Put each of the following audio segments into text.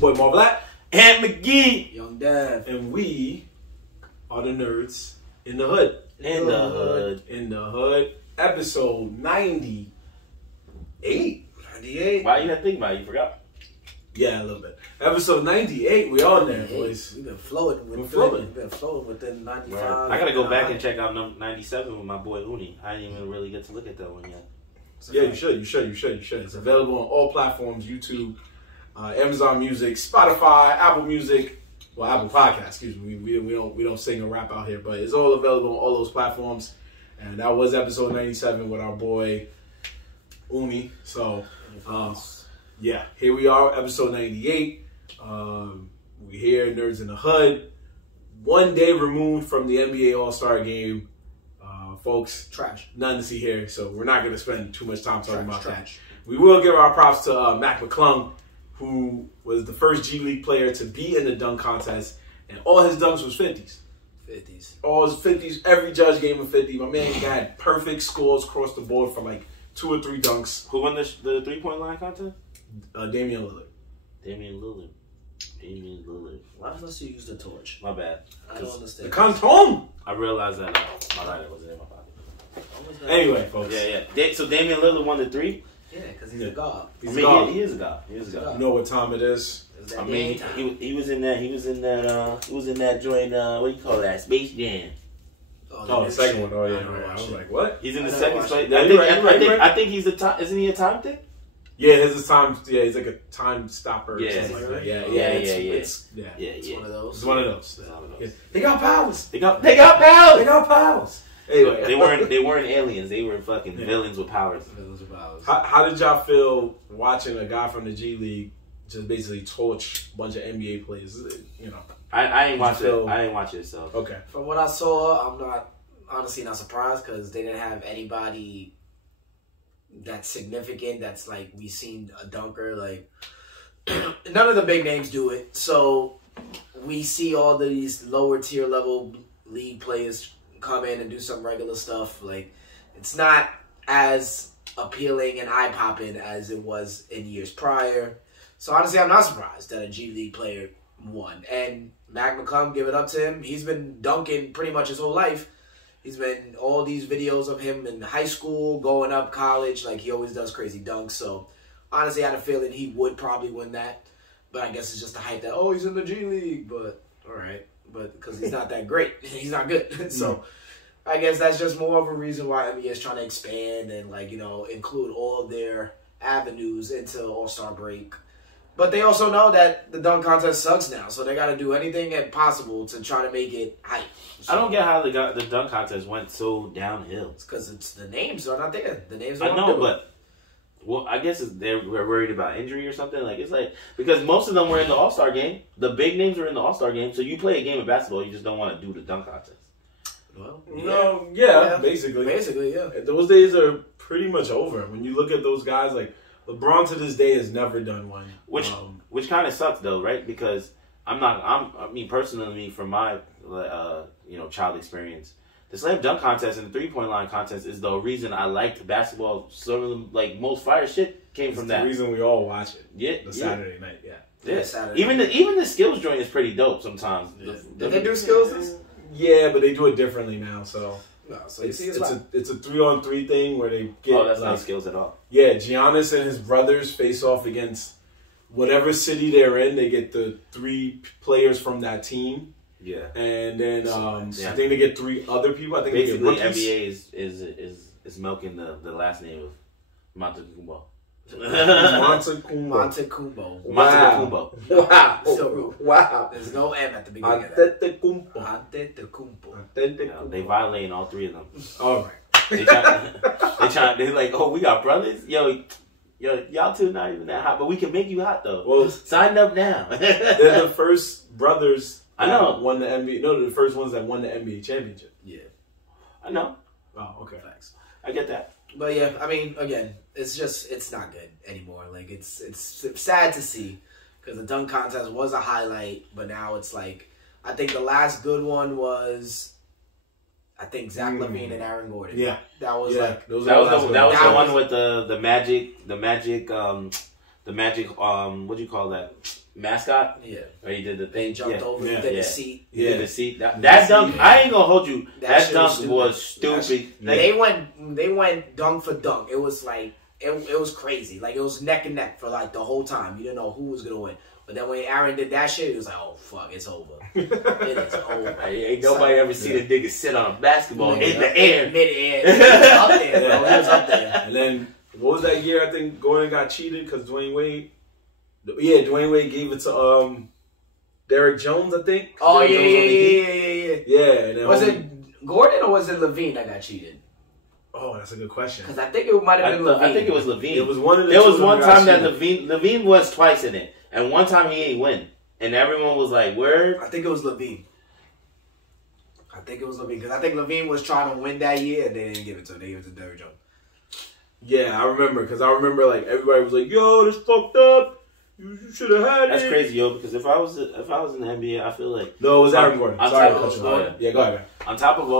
your boy Marvel Black and McGee. Young Dev. And we are the Nerds in the Hood. In the Hood. Episode 98. 98. Why you had to think about it? You forgot? Yeah, a little bit. Episode 98. We on there, boys. We've been floating. We're floating. We've been floating within 95. I gotta go back and check out number 97 with my boy Uni. I didn't even really get to look at that one yet. Yeah, you should. It's available on all platforms: YouTube, Amazon Music, Spotify, Apple Music, well, Apple Podcast. Excuse me. We don't sing or rap out here, but it's all available on all those platforms. And that was episode 97 with our boy Uni. So, yeah, here we are, episode 98. We here, Nerds in the Hood. 1 day removed from the NBA All-Star Game. Folks, trash. Nothing to see here, so we're not going to spend too much time talking about that. We will give our props to Mac McClung, who was the first G League player to be in the dunk contest, and all his dunks was 50s. 50s. All his 50s, every judge gave him 50. My man had perfect scores across the board for like 2 or 3 dunks. Who won the 3-point line contest? Damian Lillard. Damian Lillard. Why must you use the torch? My bad. I don't understand. The Canton! I realized that my lighter wasn't in my pocket. Anyway, folks. Yeah. So Damian Lillard won the 3? Yeah, because he's a god. He is a god. He is a god. You know what time it is? I mean, he was in that joint. What do you call that? Space Jam. Oh, the second one. Oh yeah, I was like, what? He's in the second space. I think he's the time. Isn't he a time thing? Yeah, his time. Yeah, he's like a time stopper. Yeah, something like that. Yeah. It's one of those. It's one of those. Yeah. They got powers. They got powers. They got powers. Anyway, they weren't aliens. They were fucking villains with powers. How did y'all feel watching a guy from the G League just basically torch a bunch of NBA players? You know, I ain't watch it. I ain't watch it. So okay. From what I saw, I'm honestly not surprised because they didn't have anybody that's significant. That's like we seen a dunker. Like none of the big names do it. So we see all these lower tier level league players come in and do some regular stuff. Like it's not as appealing and eye popping as it was in years prior. So honestly, I'm not surprised that a G League player won. And Mac McClung, give it up to him. He's been dunking pretty much his whole life. He's been all these videos of him in high school, going up college. Like he always does crazy dunks. So honestly, I had a feeling he would probably win that. But I guess it's just the hype that, oh, he's in the G League. But all right. But because he's not that great. He's not good. So I guess that's just more of a reason why NBA is trying to expand and, like, you know, include all of their avenues into All-Star break. But they also know that the dunk contest sucks now, so they got to do anything possible to try to make it hype. So, I don't get how the dunk contest went so downhill. It's because the names are not there. The names I don't know, do but I guess they're worried about injury or something. Like it's like because most of them were in the All-Star game. The big names were in the All-Star game. So you play a game of basketball, you just don't want to do the dunk contest. Well, basically, yeah. Those days are pretty much over. When you look at those guys, like LeBron to this day has never done one. Which kind of sucks though, right? Because personally, from my child experience, the slam dunk contest and the 3-point line contest is the reason I liked basketball. Some of the most fire shit came from that. The reason we all watch it. Yeah, Saturday night. Yeah. Saturday. Even the skills joint is pretty dope sometimes. Yeah. Did they do skills? Yeah, but they do it differently now. So it's a 3-on-3 thing where they get. Oh, that's not skills at all. Yeah, Giannis and his brothers face off against whatever city they're in. They get the 3 players from that team. Yeah, and then I think they get 3 other people. I think basically they get NBA is milking the last name of Montekumbo. Montekumbo. Wow. So rude. Wow. There's no M at the beginning of that. Antetokounmpo. They violating all 3 of them. All right. They're like, oh, we got brothers? Yo, y'all 2 not even that hot, but we can make you hot though. Well, sign up now. They're the first brothers I know. Won the NBA. No, the first ones that won the NBA championship. Yeah. I know. Oh, okay. Facts. I get that. But yeah, I mean, again, it's not good anymore. Like it's sad to see because the dunk contest was a highlight, but now it's like I think the last good one was Zach LaVine and Aaron Gordon. Yeah, that was like that was the one with the magic. What do you call that? mascot. Yeah. Or he did the They thing. jumped over, Yeah. did the seat. Yeah, the seat. That dunk, I ain't gonna hold you. That shit dunk was stupid. They went dunk for dunk. It was like it was crazy. Like it was neck and neck for like the whole time. You didn't know who was gonna win. But then when Aaron did that shit, it was like, oh fuck, it's over. It is over. Ain't nobody ever seen a nigga sit on a basketball in the air. Mid-air. He was up there, bro. He was up there. And then, what was that year? I think Gordon got cheated because Dwayne Wade. Yeah, Dwayne Wade gave it to Derrick Jones, I think. Oh, Derrick yeah. Yeah. And then Was it Gordon or was it Levine that got cheated? Oh, that's a good question. Because I think it might have been Levine. I think it was Levine. It was one of the There two was one that got time that cheated. Levine was twice in it. And one time he ain't win. And everyone was like, word? I think it was Levine. Because I think Levine was trying to win that year and they didn't give it to him. They gave it to Derrick Jones. Yeah, I remember. Because I remember, like, everybody was like, yo, this fucked up. You should have had That's it. crazy, yo, because if I was in the NBA, I feel like No, it was Aaron Gordon. I'm Sorry sorry, to cut you Gordon. off. Yeah, go ahead. on top of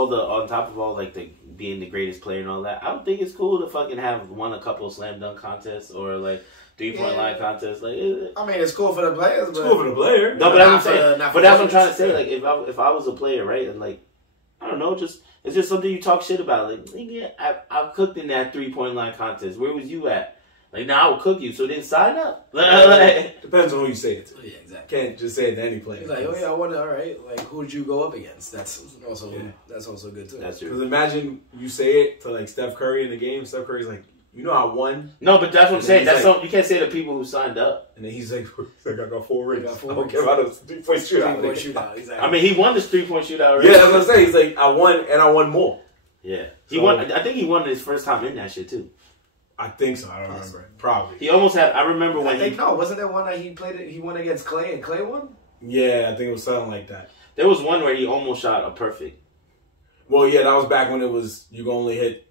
all like the being the greatest player and all that, I don't think it's cool to fucking have won a couple of slam dunk contests or like 3-point line contests. Like, I mean, it's cool for the players, It's cool for the player. no, but that's what I'm Not for saying. the- not for But that's what I'm the trying to say. audience. Like, if I was a player, right, and like, I don't know, it's just something you talk shit about. Like, nigga, I cooked in that 3-point line contest. Where was you at? Like, now I will cook you, so then sign up. Like, Depends on who you say it to. Yeah, exactly. Can't just say it to any player. He's like, oh yeah, I won it. All right. Like, who did you go up against? That's also good too. that's Because true. imagine you say it to like Steph Curry in the game. Steph Curry's like, you know, I won, No, but that's what I'm saying. he's That's like- something you can't say to people who signed up. and then he's like, I got 4 rings. got 4 I don't rings. care about a 3-point shootout. Three-point shootout. Exactly. I mean, he won this 3-point shootout already. Yeah, that's what I'm saying. He's like, I won, and I won more. Yeah. He So- won. I think he won his first time in that shit too. I think so. I don't remember. Probably. He almost had. I remember I when think no, wasn't there one that he played it? He won against Clay and Clay won. Yeah, I think it was something like that. there was one where he almost shot a perfect. Well, yeah, that was back when it was you can only hit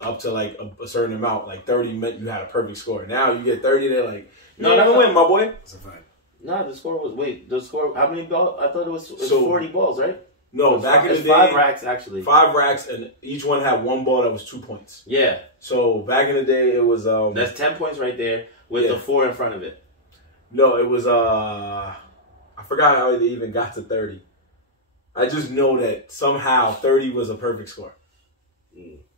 up to like a certain amount, like 30 meant you had a perfect score. Now you get 30, they're like, No, no, that's never not- win, my boy. That's a fact. Nah, the score was the score. How many balls? I thought it was So- 40 balls, right? No, back in the It's day, 5 racks actually. 5 racks, and each one had 1 ball that was 2 points. Yeah, So back in the day, it was that's 10 points right there with Yeah. the 4 in front of it. no, it was I forgot how they even got to 30. I just know that somehow 30 was a perfect score.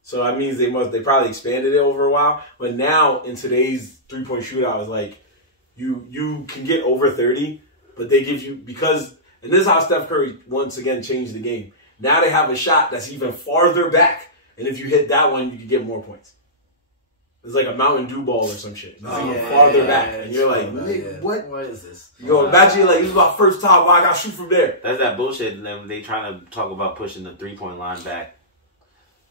So that means they probably expanded it over a while. But now in today's 3-point shootout is like you can get over 30, but they give you and this is how Steph Curry once again changed the game. Now they have a shot that's even farther back, and if you hit that one, you can get more points. It's like a Mountain Dew ball or some shit. It's even farther back, and you're like, "Nigga, what? What is this? Yo, imagine you're like, this is my first time. Why I got to shoot from there? That's that bullshit. And then they trying to talk about pushing the 3-point line back.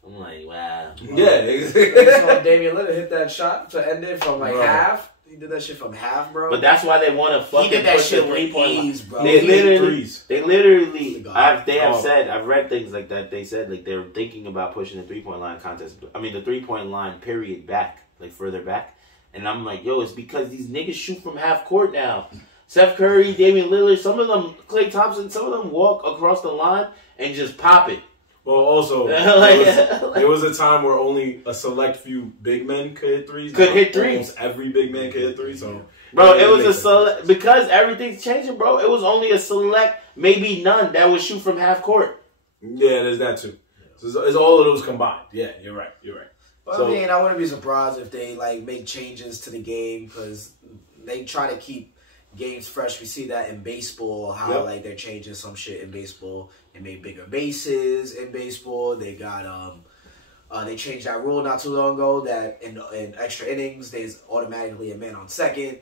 I'm like, wow. Yeah, You saw Damian Lillard hit that shot to end it from like Bro. half. He did that shit from half, bro. But that's why they want to fucking he did that push shit the with 3-point line. ease, bro. They He literally, hit threes. they literally, God. they have Oh. said, I've read things like that. They said like they're thinking about pushing the 3-point line contest. I mean the 3-point line period back, like further back. And I'm like, yo, it's because these niggas shoot from half court now. Steph Curry, Damian Lillard, some of them, Klay Thompson, some of them walk across the line and just pop it. Well, also, Like- there was a time where only a select few big men could hit threes. Could Now hit threes. Almost every big man could hit threes. So, Bro, yeah, it was makes a sense. select, because everything's changing, bro. It was only a select, maybe none, that would shoot from half court. Yeah, there's that too. So it's all of those combined. Yeah, you're right. You're right. But So- I mean, I wouldn't be surprised if they like make changes to the game because they try to keep games fresh. We see that in baseball, how Yep. like they're changing some shit in baseball. They made bigger bases in baseball. They got they changed that rule not too long ago that in extra innings there's automatically a man on second.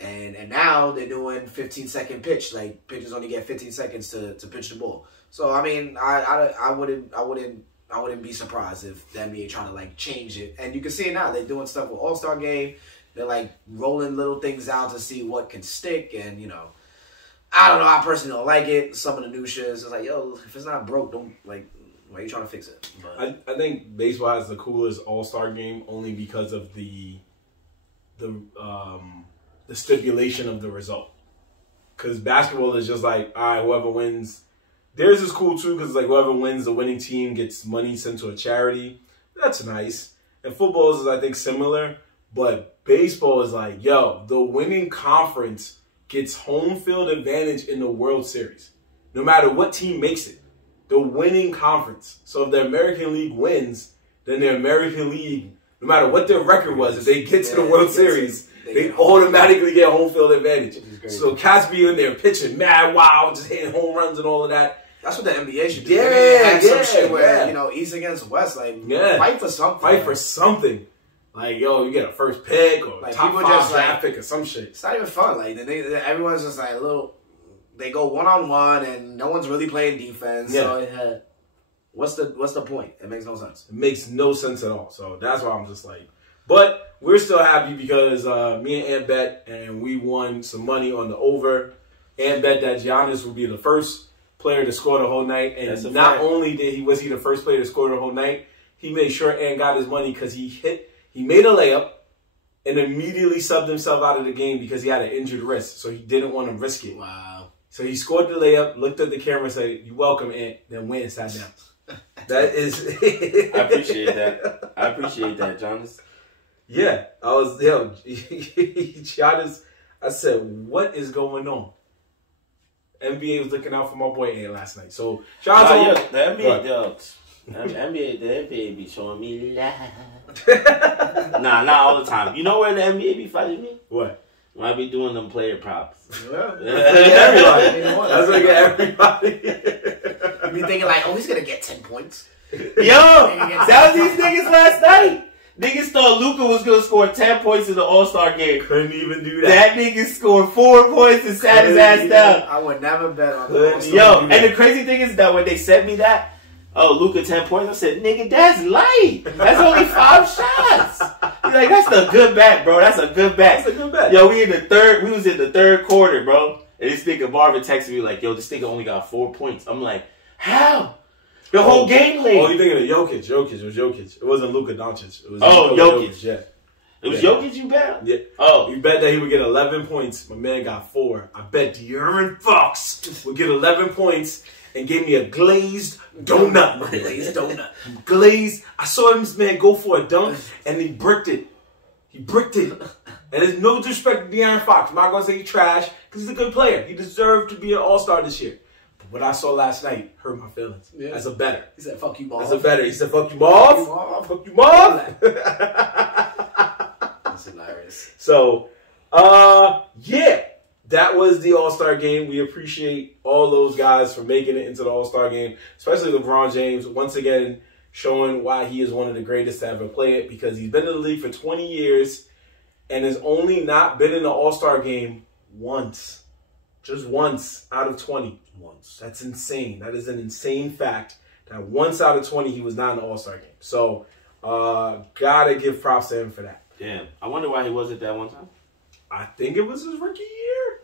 And now they're doing 15-second pitch. Like pitchers only get 15 seconds to pitch the ball. So I mean, I wouldn't be surprised if the NBA trying to like change it. And you can see it now. They're doing stuff with All-Star Game. They're like rolling little things out to see what can stick. And you know, I don't know. I personally don't like it. Some of the new shit is like, yo, if it's not broke, don't like. Why are you trying to fix it? But I think baseball has the coolest All-Star game only because of the stipulation of the result. Because basketball is just like, all right, whoever wins. Theirs is cool too because like whoever wins, the winning team gets money sent to a charity. That's nice. And football is I think similar, but baseball is like, yo, the winning conference gets home field advantage in the World Series. No matter what team makes it. The winning conference. So if the American League wins, then the American League, no matter what their record was, if they get to the World Series, they automatically get home field advantage. So cats be in there pitching mad wild, just hitting home runs and all of that. That's what the NBA should do. Yeah, some shit where, you know, East against West, like, fight for something. Fight for something. Like, yo, you get a first pick or like top 5 draft pick or some shit. It's not even fun. Like, everyone's just like a little, they go one-on-one and no one's really playing defense. Yeah. So, what's the point? It makes no sense. It makes no sense at all. So that's why I'm just like, but we're still happy because me and Ant bet and we won some money on the over. Ant bet that Giannis would be the first player to score the whole night, and not only was he the first player to score the whole night, he made sure Ant got his money because he made a layup and immediately subbed himself out of the game because he had an injured wrist, so he didn't want to risk it. Wow! So he scored the layup, looked at the camera, and said, "You're welcome, Ant." Then went and sat down. That is. I appreciate that. I appreciate that, Jonas. Yeah, I was Giannis. I said, "What is going on?" NBA was looking out for my boy Ant last night. So shout out to the NBA dogs. The NBA be showing me love. Nah, not all the time. You know where the NBA be fighting me? What? When I be doing them player props. Well, everybody. That's like everybody. You be thinking like, oh, he's gonna get 10 points. Yo, that was these niggas last night. Niggas thought Luka was gonna score 10 points in the All-Star game. Couldn't even do that. That nigga scored 4 points and sat his ass down. I would never bet on that. Yo, and the crazy thing is that when they sent me that, oh, Luka 10 points, I said, nigga, that's light. That's only 5 shots. He's like, that's a good bet, bro. That's a good bet. That's a good bet. Yo, we was in the third quarter, bro. And this nigga Marvin texted me like, yo, this nigga only got 4 points. I'm like, how? The whole game played. Oh, you thinking of Jokic. It was Jokic. It wasn't Luka Doncic. It was Jokic. Yeah. It was Jokic you bet? Yeah. Oh. You bet that he would get 11 points. My man got 4. I bet De'Aaron Fox would get 11 points and gave me a glazed donut. Glazed donut. Glazed. I saw this man go for a dunk and he bricked it. And there's no disrespect to De'Aaron Fox. I'm not going to say he's trash because he's a good player. He deserved to be an all-star this year. What I saw last night hurt my feelings. Yeah. As a better. He said, fuck you, Marv. As a better. He said, fuck you, Marv. Fuck you, Marv. That's hilarious. So, yeah. That was the All-Star game. We appreciate all those guys for making it into the All-Star game, especially LeBron James, once again showing why he is one of the greatest to ever play it because he's been in the league for 20 years and has only not been in the All-Star game once. Just once out of 20. Once. That's insane. That is an insane fact that once out of 20 he was not in the All-Star game. So, gotta give props to him for that. Damn. I wonder why he wasn't that one time. I think it was his rookie year.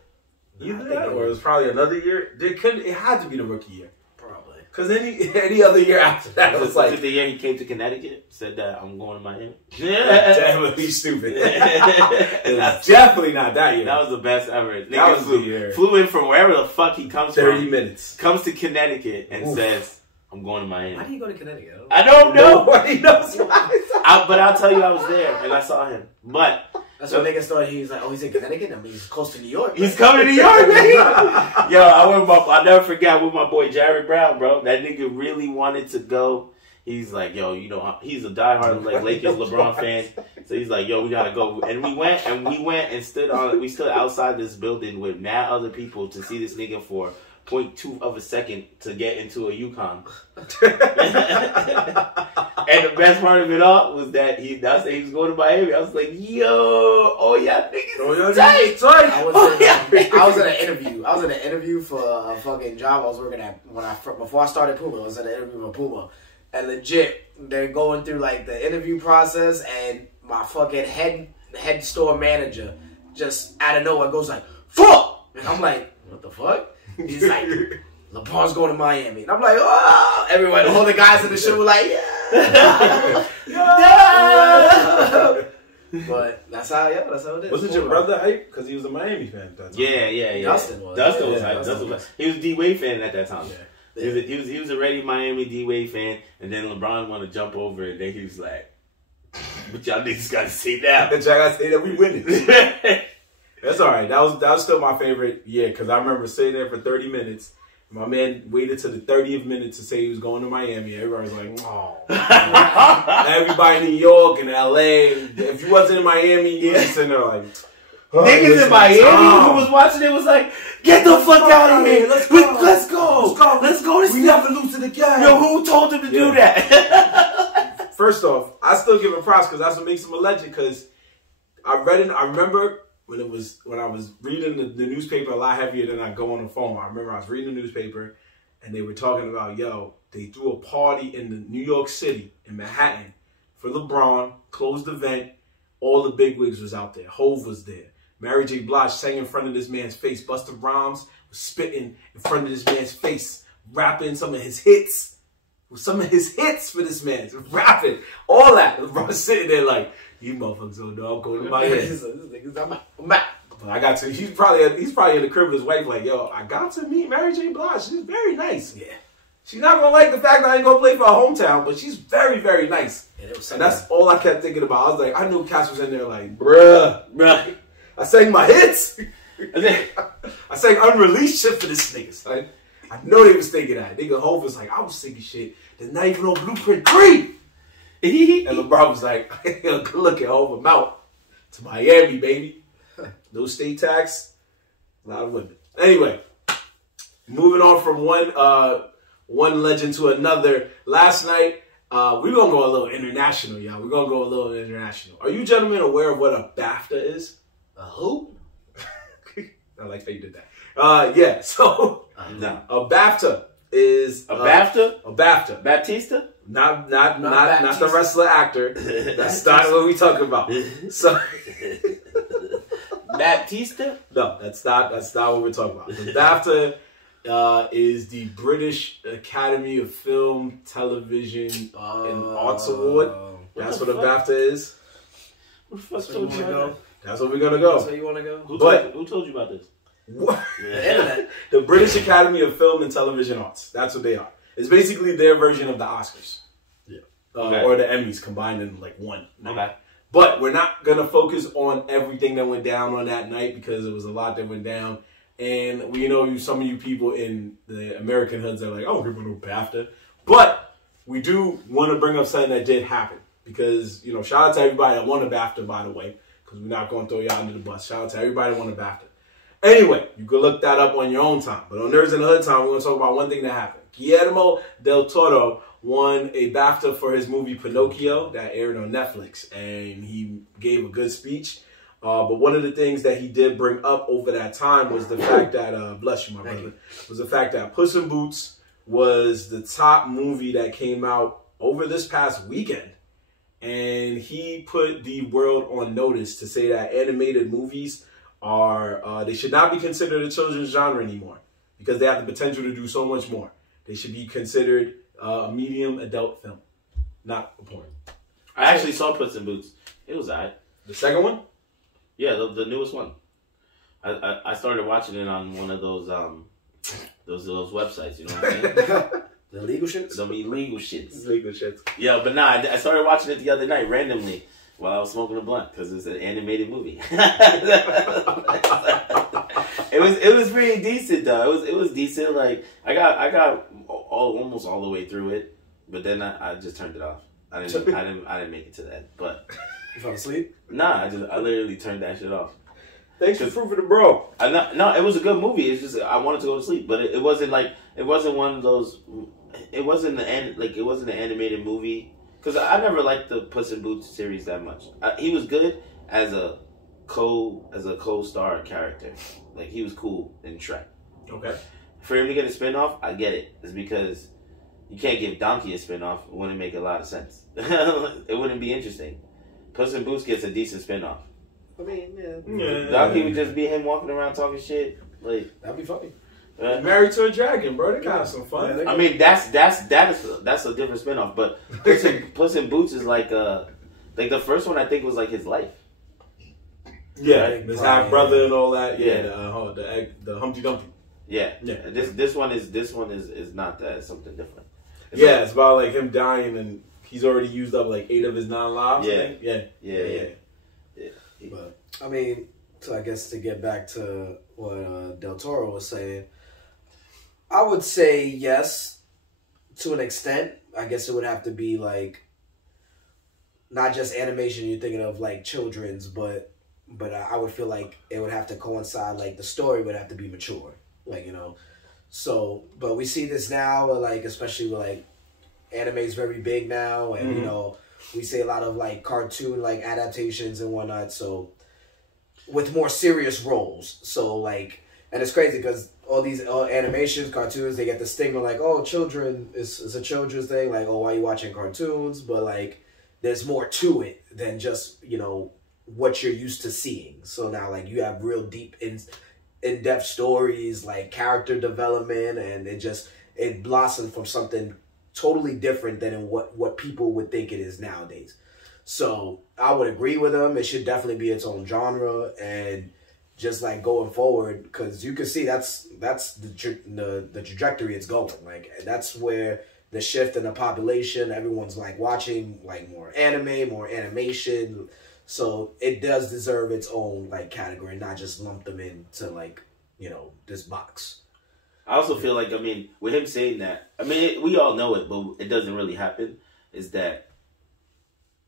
Either that or it was probably another year. It had to be the rookie year. Probably. Because any other year after that was like... the year he came to Connecticut, said that I'm going to Miami. Definitely stupid. Definitely not that year. That was the best ever. That was the year. Flew in from wherever the fuck he comes 30 from. minutes. Comes to Connecticut and says, I'm going to Miami. Why do you go to Connecticut? I don't know. Nobody knows why. But I'll tell you I was there and I saw him. But... That's what niggas thought. He's like, oh, he's in Connecticut. I mean, he's close to New York. He's coming to New York, man. Yo, I'll never forget with my boy Jared Brown, bro. That nigga really wanted to go. He's like, yo, you know, he's a diehard like Lakers LeBron fan. So he's like, yo, we gotta go. And we went and stood outside this building with mad other people to see this nigga for 0.2 of a second to get into a Yukon. And the best part of it all was that he was going to Miami. I was like, yo, oh yeah, niggas tight. I was in an interview. I was in an interview for a fucking job I was working at before I started Puma. I was in an interview for Puma. And legit, they're going through like the interview process and my fucking head store manager just out of nowhere goes like, fuck! And I'm like, what the fuck? He's like, LeBron's going to Miami. And I'm like, oh! Everyone, all the guys in the show were like, yeah! Yeah! But that's how it is. Wasn't your brother hype? Because he was a Miami fan at that time. Yeah. Dustin was. Dustin was hype. He was a D-Wade fan at that time. Yeah. He was already Miami D-Wade fan, and then LeBron wanted to jump over, and then he was like, but y'all niggas got to say that. Y'all got to say that we winning. That's That's all right. That was still my favorite. Yeah, because I remember sitting there for 30 minutes. My man waited to the 30th minute to say he was going to Miami. Everybody was like, oh. Everybody in New York and LA. If you wasn't in Miami, you were sitting there like, niggas in Miami who was watching it was like, get the fuck out of here. Let's go. We never lose to the game. Yo, who told him to do that? First off, I still give him props because that's what makes him a legend. Because I remember when I was reading the newspaper a lot heavier than I go on the phone. I remember I was reading the newspaper and they were talking about, yo, they threw a party in the New York City, in Manhattan, for LeBron, closed event. All the bigwigs was out there. Hove was there. Mary J. Blige sang in front of this man's face. Busta Rhymes was spitting in front of this man's face, rapping some of his hits. Some of his hits for this man, rapping, all that. LeBron sitting there like, you motherfuckers don't know I'm going to Miami. But I got to. He's probably in the crib with his wife. Like, yo, I got to meet Mary J. Blige. She's very nice. Yeah, she's not gonna like the fact that I ain't gonna play for her hometown, but she's very, very nice. Yeah, and that's all I kept thinking about. I was like, I knew Cass was in there. Like, bruh. I sang my hits. I sang unreleased shit for this nigga. Son. I know they was thinking that. Nigga Hov was like, I was singing shit that's not even on Blueprint 3. And LeBron was like, look at Hov, I'm out to Miami, baby. No state tax, a lot of women. Anyway, moving on from one legend to another. Last night, we're going to go a little international, y'all. We're going to go a little international. Are you gentlemen aware of what a BAFTA is? A who? I like that you did that. Yeah, so no. A BAFTA is... A BAFTA? A BAFTA. Baptista? Not the wrestler actor. That's not what we talking about. So... Baptista? No, that's not what we're talking about. The BAFTA is the British Academy of Film, Television, and Arts Award. That's what a BAFTA is. What the fuck told you about that? That's where we're gonna go. That's where you wanna go? Who told you about this? What? The British Academy of Film and Television Arts. That's what they are. It's basically their version of the Oscars. Yeah. Or the Emmys combined in like one. Okay. But we're not going to focus on everything that went down on that night because it was a lot that went down. And we know some of you people in the American hoods are like, oh, we're going to BAFTA. But we do want to bring up something that did happen. Because, you know, shout out to everybody that won a BAFTA, by the way. Because we're not going to throw y'all under the bus. Shout out to everybody that won a BAFTA. Anyway, you can look that up on your own time. But on Nerds in the Hood time, we're going to talk about one thing that happened. Guillermo del Toro won a BAFTA for his movie Pinocchio that aired on Netflix. And he gave a good speech. But one of the things that he did bring up over that time was the fact that, bless you, my brother, was the fact that Puss in Boots was the top movie that came out over this past weekend. And he put the world on notice to say that animated movies are, they should not be considered a children's genre anymore because they have the potential to do so much more. They should be considered a medium adult film, not a porn. I actually saw Puss in Boots. It was alright. The second one? Yeah, the newest one. I started watching it on one of those websites. You know what I'm saying? The legal shits? The illegal shits. Legal shits. Yeah, but nah, I started watching it the other night randomly while I was smoking a blunt because it's an animated movie. It was pretty decent though. It was decent. Like I got almost all the way through it, but then I just turned it off. I didn't make it to that. But you fell asleep? Nah, I literally turned that shit off. Thanks for proving it, bro. No, it was a good movie. It's just I wanted to go to sleep, but it wasn't one of those. It wasn't an animated movie because I never liked the Puss in Boots series that much. He was good as a co-star character. Like he was cool in Shrek. Okay. For him to get a spinoff, I get it. It's because you can't give Donkey a spinoff. It wouldn't make a lot of sense. It wouldn't be interesting. Puss in Boots gets a decent spinoff. I mean, yeah. Donkey would just be him walking around talking shit. Like that'd be funny. Married to a Dragon, bro. They got some fun. I mean, that's a different spinoff. But Puss in Boots is like the first one I think was like his life. Yeah, his half brother and all that. Yeah, the Humpty Dumpty. Yeah. This one is not that. It's something different. It's about like him dying and he's already used up like 8 of his 9 lives. Yeah. But I mean, I guess to get back to what Del Toro was saying, I would say yes, to an extent. I guess it would have to be like not just animation. You're thinking of like children's, but I would feel like it would have to coincide. Like the story would have to be mature, like So, but we see this now, like especially with like anime is very big now, and we see a lot of like cartoon like adaptations and whatnot. So, with more serious roles. So like, and it's crazy because all these animations, cartoons, they get the stigma like, oh, children, it's a children's thing. Like, oh, why are you watching cartoons? But like, there's more to it than just what you're used to seeing. So now like you have real deep in-depth stories, like character development, and it blossomed from something totally different than what people would think it is nowadays. So I would agree with them. It should definitely be its own genre, and just like going forward, because you can see that's the trajectory it's going. Like that's where the shift in the population, everyone's like watching like more anime, more animation. So it does deserve its own like category, not just lump them into like this box. I also feel like, I mean, with him saying that, I mean, we all know it, but it doesn't really happen, is that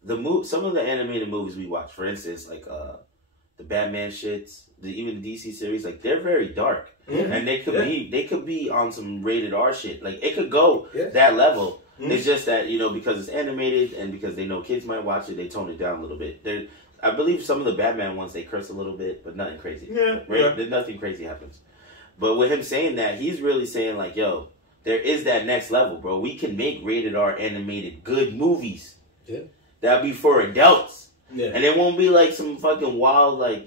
some of the animated movies we watch, for instance, like the Batman shits, even the DC series, like they're very dark. Mm-hmm. And they could be on some rated R shit. Like it could go that level. Mm-hmm. It's just that, because it's animated and because they know kids might watch it, they tone it down a little bit. I believe some of the Batman ones, they curse a little bit, but nothing crazy. Yeah. Right? Yeah. Nothing crazy happens. But with him saying that, he's really saying like, yo, there is that next level, bro. We can make rated R animated good movies. Yeah. That'll be for adults. Yeah. And it won't be like some fucking wild, like,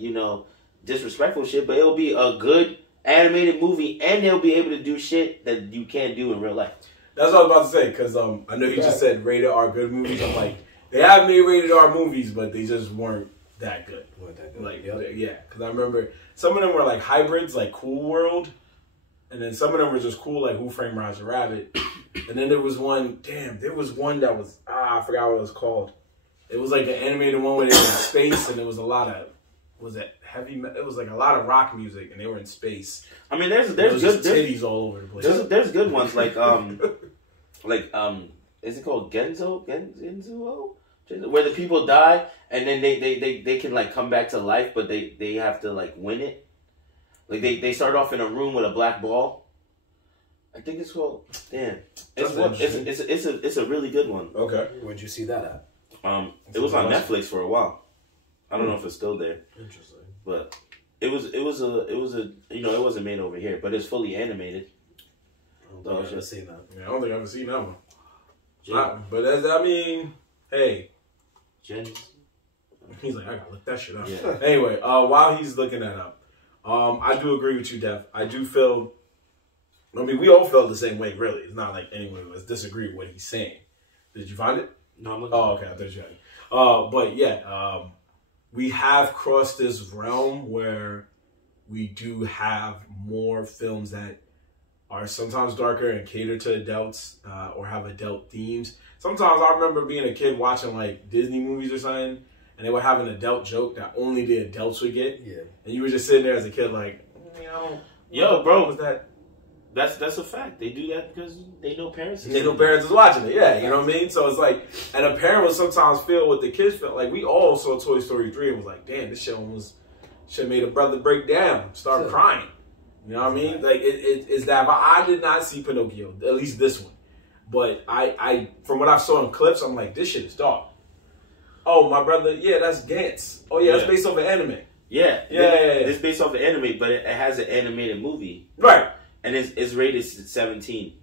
disrespectful shit, but it'll be a good animated movie, and they'll be able to do shit that you can't do in real life. That's what I was about to say, because I know you just said rated R good movies. I'm like, they have made rated R movies, but they just weren't that good. Like, yeah, because I remember some of them were like hybrids, like Cool World, and then some of them were just cool, like Who Framed Roger Rabbit. And then there was one that was, I forgot what it was called. It was like an animated one where they were in space, and there was a lot of, it was like a lot of rock music, and they were in space. I mean, there's good titties all over the place. There's good ones like is it called Genzo, where the people die and then they can like come back to life, but they have to like win it. Like they start off in a room with a black ball. I think it's called. Damn, it's a really good one. Okay, where'd you see that at? It was on Netflix for a while. I don't know if it's still there. Interesting. But it was it wasn't made over here, but it's fully animated. I don't think I've ever seen that. Yeah, I don't think I've ever seen that one. But hey. Jen. He's like, I gotta look that shit up. Yeah. Anyway, while he's looking that up, I do agree with you, Def. I do feel, we all felt the same way, really. It's not like anyone was disagree with what he's saying. Did you find it? No, I'm looking. Oh, okay, I thought you had it. But yeah, we have crossed this realm where we do have more films that are sometimes darker and cater to adults or have adult themes. Sometimes I remember being a kid watching like Disney movies or something, and they would have an adult joke that only the adults would get. Yeah. And you were just sitting there as a kid like, yo, bro, was that? That's a fact. They do that because they know parents. They know parents is watching it. Yeah, you know what I mean. So it's like, and a parent would sometimes feel what the kids felt. Like we all saw Toy Story 3 and was like, damn, this shit almost should have made a brother break down, start crying. You know what I mean? Like it's that. But I did not see Pinocchio, at least this one. But I from what I saw in clips, I'm like, this shit is dark. Oh, my brother, yeah, that's Gantz. Oh yeah, that's based off an anime. Yeah. It's based off an anime, but it has an animated movie. Right. And it's rated 17.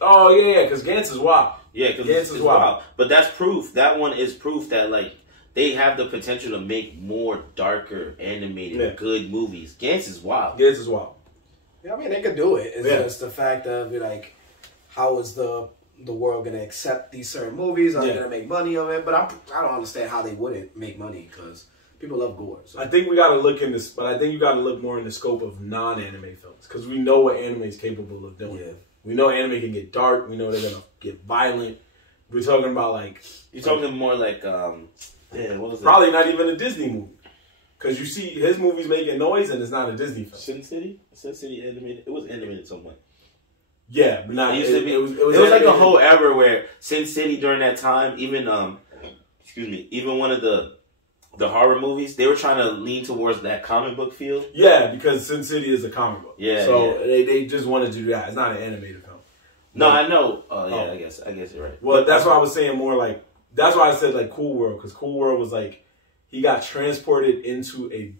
Oh, yeah, because Gantz is wild. Yeah, because Gantz is wild. But that's proof. That one is proof that, like, they have the potential to make more darker, animated, good movies. Gantz is wild. Gantz is wild. Yeah, I mean, they could do it. It's just the fact of, like, how is the world going to accept these certain movies? Are they going to make money on it? But I don't understand how they wouldn't make money, because people love gore. So. I think we got to look in this, but I think you got to look more in the scope of non-anime films, because we know what anime is capable of doing. Yeah. We know anime can get dark. We know they're going to get violent. We're talking about like... You're talking more like... what was probably not even a Disney movie. Because you see his movies making noise and it's not a Disney film. Sin City animated. It was animated somewhat. Yeah, but not. It was like a whole era where Sin City during that time, even even one of the horror movies, they were trying to lean towards that comic book feel. Yeah, because Sin City is a comic book. Yeah. So they just wanted to do that. It's not an animated film. No, I know. I guess you're right. Well, that's why I was saying more like. That's why I said like Cool World, because Cool World was like he got transported into a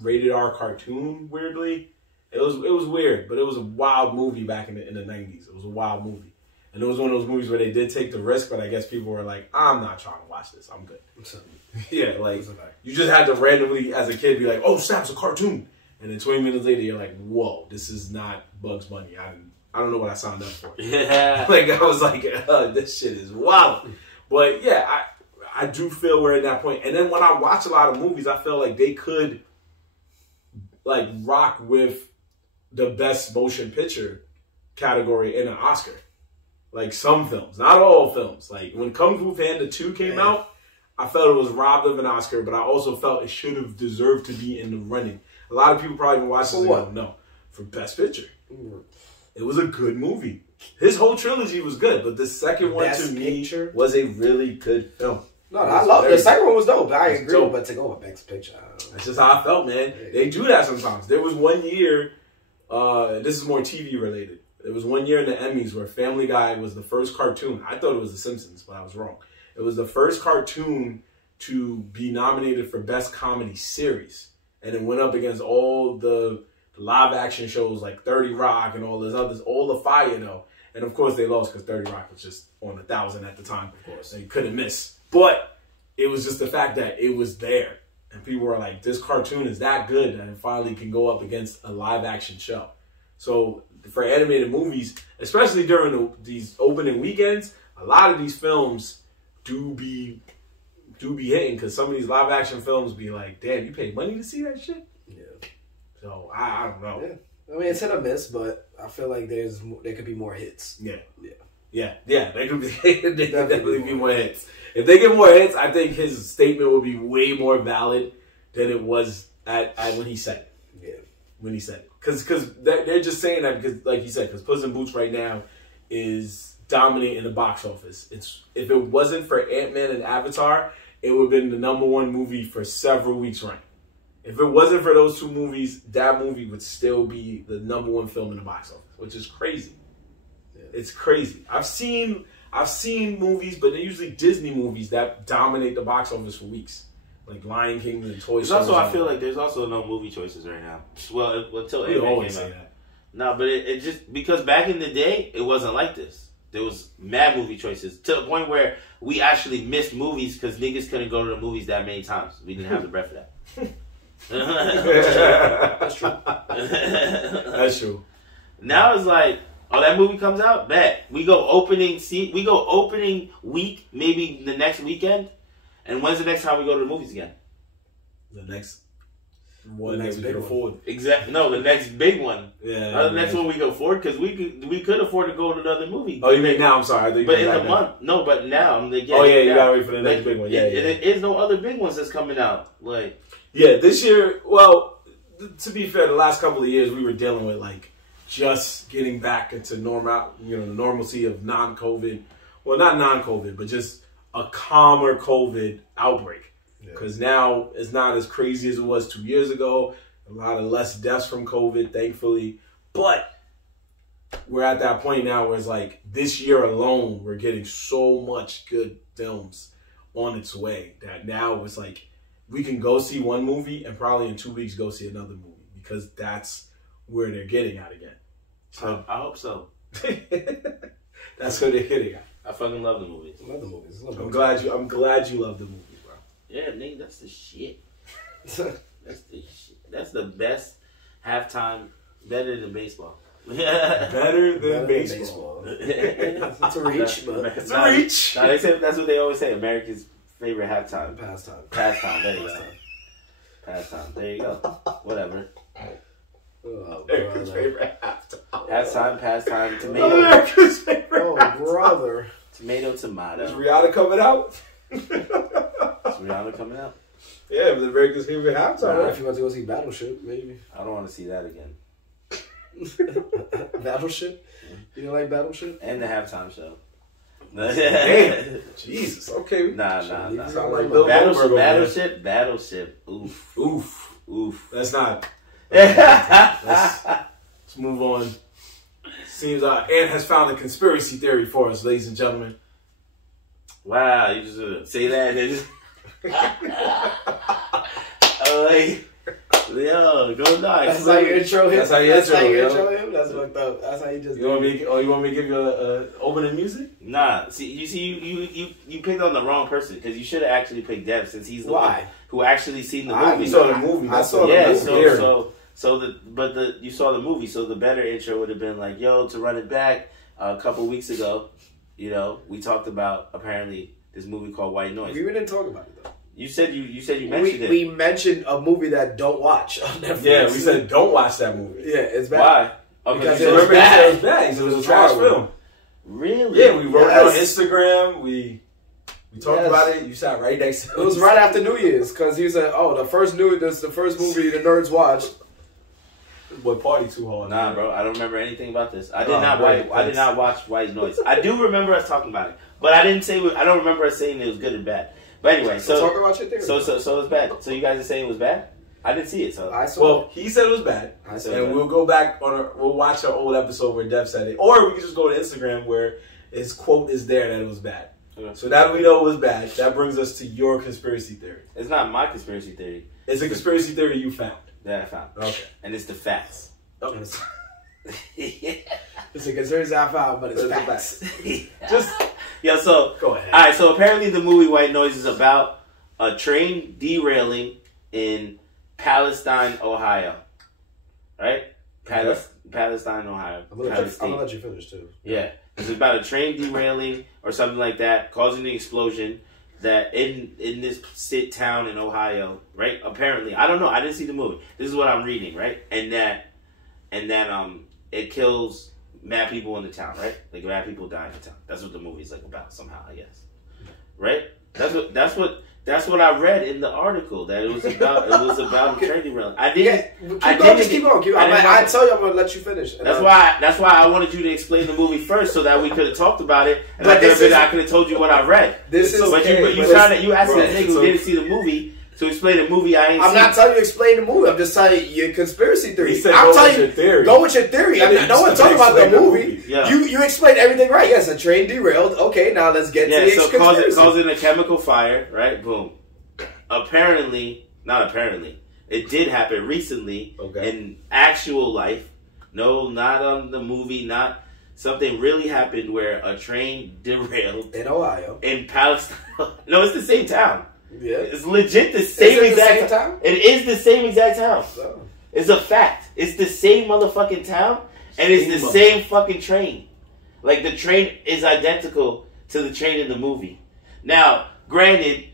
rated R cartoon. Weirdly, it was weird, but it was a wild movie back in the 90s. It was a wild movie, and it was one of those movies where they did take the risk, but I guess people were like, I'm not trying to watch this. I'm good. Yeah, like you just had to randomly as a kid be like, oh snap, it's a cartoon, and then 20 minutes later you're like, whoa, this is not Bugs Bunny. I don't know what I signed up for. Yeah, like I was like, this shit is wild. But yeah, I do feel we're at that point. And then when I watch a lot of movies, I feel like they could like rock with the best motion picture category in an Oscar. Like some films, not all films. Like when Kung Fu Panda 2 came out, I felt it was robbed of an Oscar, but I also felt it should have deserved to be in the running. A lot of people probably been watching this and go, no, for Best Picture. It was a good movie. His whole trilogy was good, but the second one to me was a really good film. No, I love it. The second one was dope. I agree, dope. But to go with Best Picture, that's just how I felt, man. They do that sometimes. There was one year, this is more TV related. There was one year in the Emmys where Family Guy was the first cartoon. I thought it was The Simpsons, but I was wrong. It was the first cartoon to be nominated for Best Comedy Series, and it went up against all the live action shows like 30 Rock and all this others, all the fire though. And of course they lost because 30 Rock was just on 1,000 at the time. Of course. They couldn't miss. But it was just the fact that it was there. And people were like, this cartoon is that good that it finally can go up against a live action show. So for animated movies, especially during these opening weekends, a lot of these films do be hitting because some of these live action films be like, damn, you paid money to see that shit? Yeah. So I don't know. Yeah. I mean, it's hit or miss, but I feel like there could be more hits. Yeah. They could definitely be more hits. If they get more hits, I think his statement will be way more valid than it was at when he said it. Yeah, when he said it, because they're just saying that because, like he said, because Puss in Boots right now is dominating the box office. If it wasn't for Ant-Man and Avatar, it would have been the #1 movie for several weeks running. If it wasn't for those two movies, that movie would still be the #1 film in the box office, which is crazy. Yeah. It's crazy. I've seen movies, but they're usually Disney movies that dominate the box office for weeks, like Lion King and Toy Story. Also, I feel like there's also no movie choices right now. Well, until we always say that. No, but it just because back in the day it wasn't like this. There was mad movie choices to the point where we actually missed movies because niggas couldn't go to the movies that many times. We didn't have the breath for that. That's true. That's true. Now it's like, oh, that movie comes out, bet we go opening week, maybe the next weekend. And when's the next time we go to the movies again? The next one that we can afford. Exactly. No, the next big one. Yeah. The next one we can afford because we could afford to go to another movie. Oh, you mean now? I'm sorry. But in the month, no. But now, you gotta wait for the next big one. Yeah, There is no other big ones that's coming out. Like, yeah, this year. Well, to be fair, the last couple of years we were dealing with like just getting back into the normalcy of non-COVID. Well, not non-COVID, but just a calmer COVID outbreak. Because now it's not as crazy as it was 2 years ago. A lot of less deaths from COVID, thankfully. But we're at that point now where it's like this year alone, we're getting so much good films on its way that now it's like we can go see one movie and probably in 2 weeks go see another movie because that's where they're getting at again. So I hope so. That's where they're getting at. I fucking love the movies. I love the movies. I'm glad you love the movies. Yeah, nigga, that's the shit. That's the shit. That's the best halftime. Better than baseball. Better than baseball. It's a reach, but it's a reach. They say that's what they always say. America's favorite halftime. Pastime. There you go. Pastime. There you go. Whatever. America's favorite halftime. Pastime. Tomato. America's favorite. Oh, brother. Tomato. Is Rihanna coming out? Is Rihanna coming out? Yeah, but the Americans came in halftime. If you want to go see Battleship, maybe. I don't want to see that again. Battleship? You don't like Battleship? And the halftime show. Damn. Jesus. Okay. Nah. Sound like Bill Battleship. Oof. That's not. Let's move on. Seems Ant has found a conspiracy theory for us, ladies and gentlemen. Wow, you just say that and then just... Yo, go nuts. That's how you intro him? That's how you intro him? That's fucked up. That's how you just you want me to give you opening music? Nah, you picked on the wrong person because you should have actually picked Dev since he's the one who actually seen the movie. You saw the movie. I saw the movie. You saw the movie, so the better intro would have been like, yo, to run it back, a couple weeks ago, we talked about apparently this movie called White Noise. We didn't talk about it though. You said you mentioned it. We mentioned a movie that don't watch on Netflix. Yeah, we said don't watch that movie. Yeah, it's bad. Why? Oh, because it was bad. It was bad. It was a trash film. Really? Yeah, we wrote it on Instagram. We talked about it. You sat right next to it. It was right after New Year's because he said, "Oh, the first movie the Nerds watched." Boy, party too hard. Nah, bro, I don't remember anything about this. I did not watch White Noise. I do remember us talking about it, but I don't remember us saying it was good or bad. But anyway, so talk about your theory. So it's bad. So you guys are saying it was bad? I didn't see it. So I saw it. He said it was bad. We'll go back we'll watch our old episode where Dev said it, or we can just go to Instagram where his quote is there that it was bad. Okay. So now that we know it was bad, that brings us to your conspiracy theory. It's not my conspiracy theory. It's a conspiracy theory you found. That I found. Okay. And it's the facts. Okay. It's a conspiracy I found, but it's facts. So go ahead. All right. So apparently, the movie White Noise is about a train derailing in Palestine, Ohio. Right? Palestine, Ohio. I'm gonna let you finish too. Yeah, it's about a train derailing or something like that, causing the explosion that in this town in Ohio. Right? Apparently, I don't know. I didn't see the movie. This is what I'm reading. Right? And that it kills mad people in the town, right? Like mad people die in the town. That's what the movie's like about somehow, I guess. Right? That's what I read in the article that it was about. It was about a train derailment. Keep going. I tell you, I'm gonna let you finish. That's why I wanted you to explain the movie first, so that we could have talked about it, and I could have told you what I read. You asked that nigga who didn't see the movie to explain the movie I'm not telling you to explain the movie. I'm just telling you your conspiracy theory. He said, go with your theory. No one talking about the movie. Yeah. You explained everything right. Yes, a train derailed. Okay, now let's get to the conspiracy. Causing a chemical fire, right? Boom. Not apparently. It did happen recently in actual life. No, not on the movie. Not something really happened where a train derailed in Ohio, in Palestine. No, it's the same town. Yeah, it's legit the same exact town. It is the same exact town. Oh. It's a fact. It's the same motherfucking town, and it's the same fucking train. Like the train is identical to the train in the movie. Now, granted,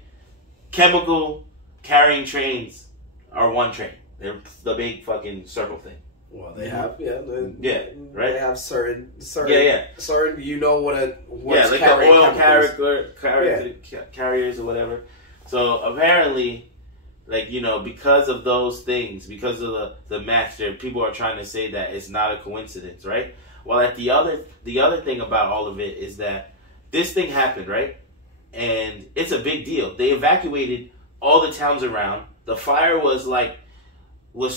chemical carrying trains are one train. They're the big fucking circle thing. Well, they have, right? They have certain. Certain, like the oil carriers or whatever. So apparently, because of those things, because of the match there, people are trying to say that it's not a coincidence, right? Well, the other thing about all of it is that this thing happened, right? And it's a big deal. They evacuated all the towns around. The fire was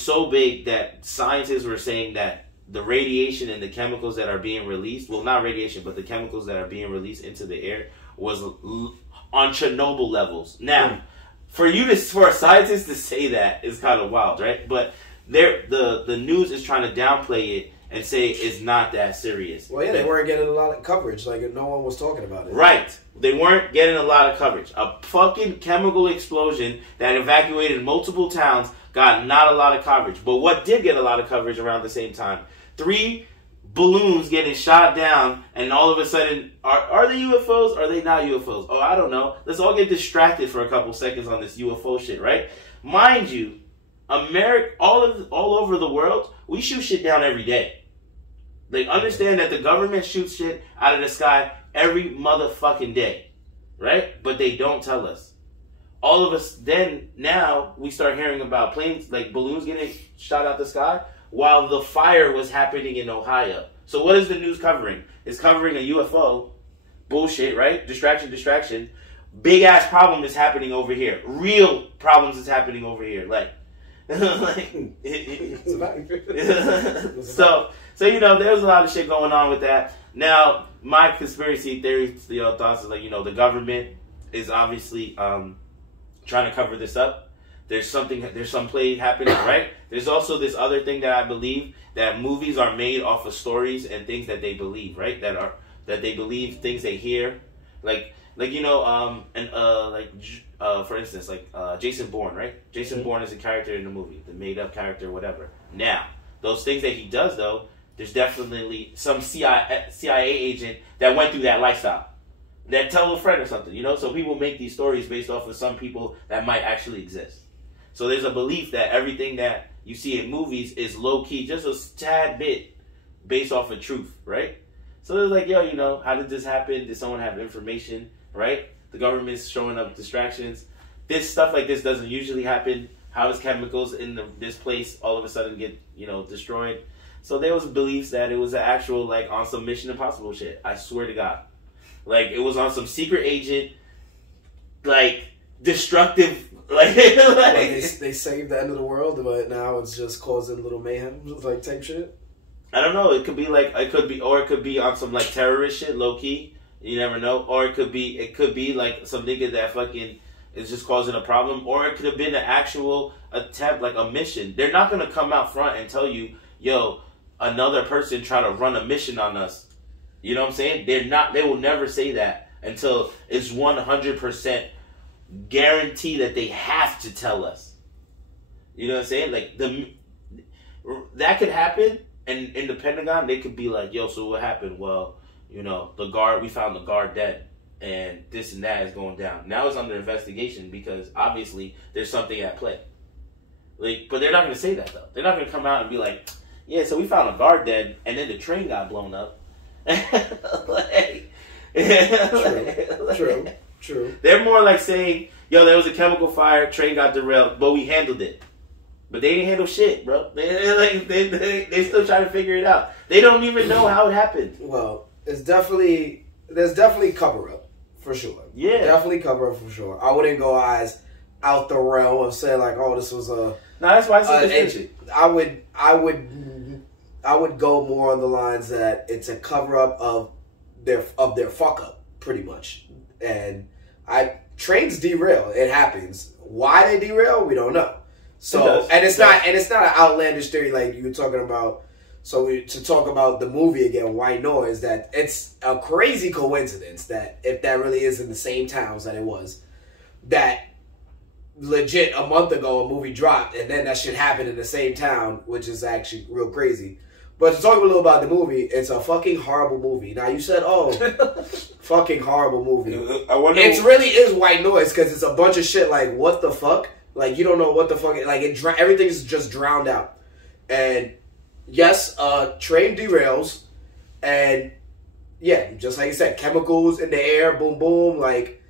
so big that scientists were saying that the radiation and the chemicals that are being released, well, not radiation, but the chemicals that are being released into the air was on Chernobyl levels. Now, for a scientist to say that is kind of wild, right? But the news is trying to downplay it and say it's not that serious. Well, yeah, they weren't getting a lot of coverage. Like, no one was talking about it. Right. They weren't getting a lot of coverage. A fucking chemical explosion that evacuated multiple towns got not a lot of coverage. But what did get a lot of coverage around the same time? 3 balloons getting shot down, and all of a sudden, are they UFOs? Are they not UFOs? Oh, I don't know. Let's all get distracted for a couple seconds on this UFO shit, right? Mind you, all over the world, we shoot shit down every day. Like, understand that the government shoots shit out of the sky every motherfucking day, right? But they don't tell us. all of us, then now we start hearing about planes, like balloons getting shot out the sky while the fire was happening in Ohio. So what is the news covering? It's covering a UFO. Bullshit, right? Distraction. Big ass problem is happening over here. Real problems is happening over here. Like, so you know, there's a lot of shit going on with that. Now, my conspiracy theory, thoughts is like, you know, the government is obviously trying to cover this up. There's some play happening, right? There's also this other thing that I believe, that movies are made off of stories and things that they believe, right? That they believe, things they hear, like you know, for instance, like Jason Bourne, right? Jason Bourne is a character in the movie, the made up character, whatever. Now, those things that he does, though, there's definitely some CIA agent that went through that lifestyle, that tell a friend or something, you know? So people make these stories based off of some people that might actually exist. So there's a belief that everything that you see in movies is low-key, just a tad bit based off of truth, right? So they're like, yo, you know, how did this happen? Did someone have information, right? The government's showing up distractions. This stuff like this doesn't usually happen. How does chemicals in this place all of a sudden get, you know, destroyed? So there was beliefs that it was an actual, like, on some Mission Impossible shit. I swear to God. Like, it was on some secret agent, like, destructive, like they saved the end of the world, but now it's just causing a little mayhem, like, type shit? I don't know. It could be like, it could be on some, like, terrorist shit, low-key. You never know. Or it could be like some nigga that fucking is just causing a problem. Or it could have been an actual attempt, like a mission. They're not going to come out front and tell you, yo, another person trying to run a mission on us. You know what I'm saying? They will never say that until it's 100% guarantee that they have to tell us. You know what I'm saying? Like, that could happen, and in the Pentagon, they could be like, yo, so what happened? Well, you know, we found the guard dead, and this and that is going down. Now it's under investigation because obviously there's something at play. Like, but they're not going to say that, though. They're not going to come out and be like, yeah, so we found a guard dead, and then the train got blown up. True. They're more like saying, yo, there was a chemical fire, train got derailed, but we handled it. But they didn't handle shit, bro. They still trying to figure it out. They don't even know how it happened. Well, there's definitely cover up for sure. Yeah, definitely cover up for sure. I wouldn't go as out the realm of saying like, oh, this was a. No, that's why I said I would go more on the lines that it's a cover up of their fuck up, pretty much. And trains derail. It happens. Why they derail, we don't know. So it's not an outlandish theory like you were talking about. So to talk about the movie again, White Noise, that it's a crazy coincidence that if that really is in the same towns that it was, that legit a month ago a movie dropped and then that shit happened in the same town, which is actually real crazy. But to talk a little about the movie, it's a fucking horrible movie. Now you said, oh, fucking horrible movie. It really is White Noise because it's a bunch of shit like, what the fuck? Like, you don't know what the fuck, like, everything's just drowned out. And yes, train derails, and yeah, just like you said, chemicals in the air, boom, boom, like,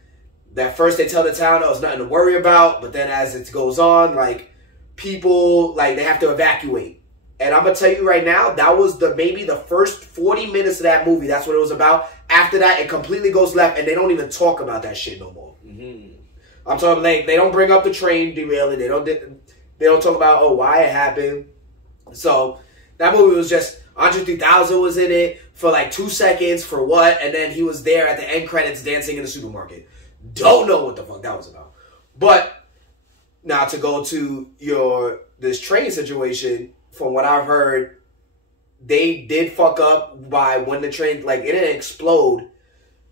that first they tell the town, oh, it's nothing to worry about, but then as it goes on, like, people, like, they have to evacuate. And I'm going to tell you right now, that was maybe the first 40 minutes of that movie, that's what it was about. After that, it completely goes left, and they don't even talk about that shit no more. Mm-hmm. I'm talking, like, they don't bring up the train derailing, they don't talk about, oh, why it happened. So, that movie was just, Andre 3000 was in it for like 2 seconds, for what? And then he was there at the end credits dancing in the supermarket. Don't know what the fuck that was about. But, now to go to this train situation, from what I've heard, they did fuck up by when the train, like, it didn't explode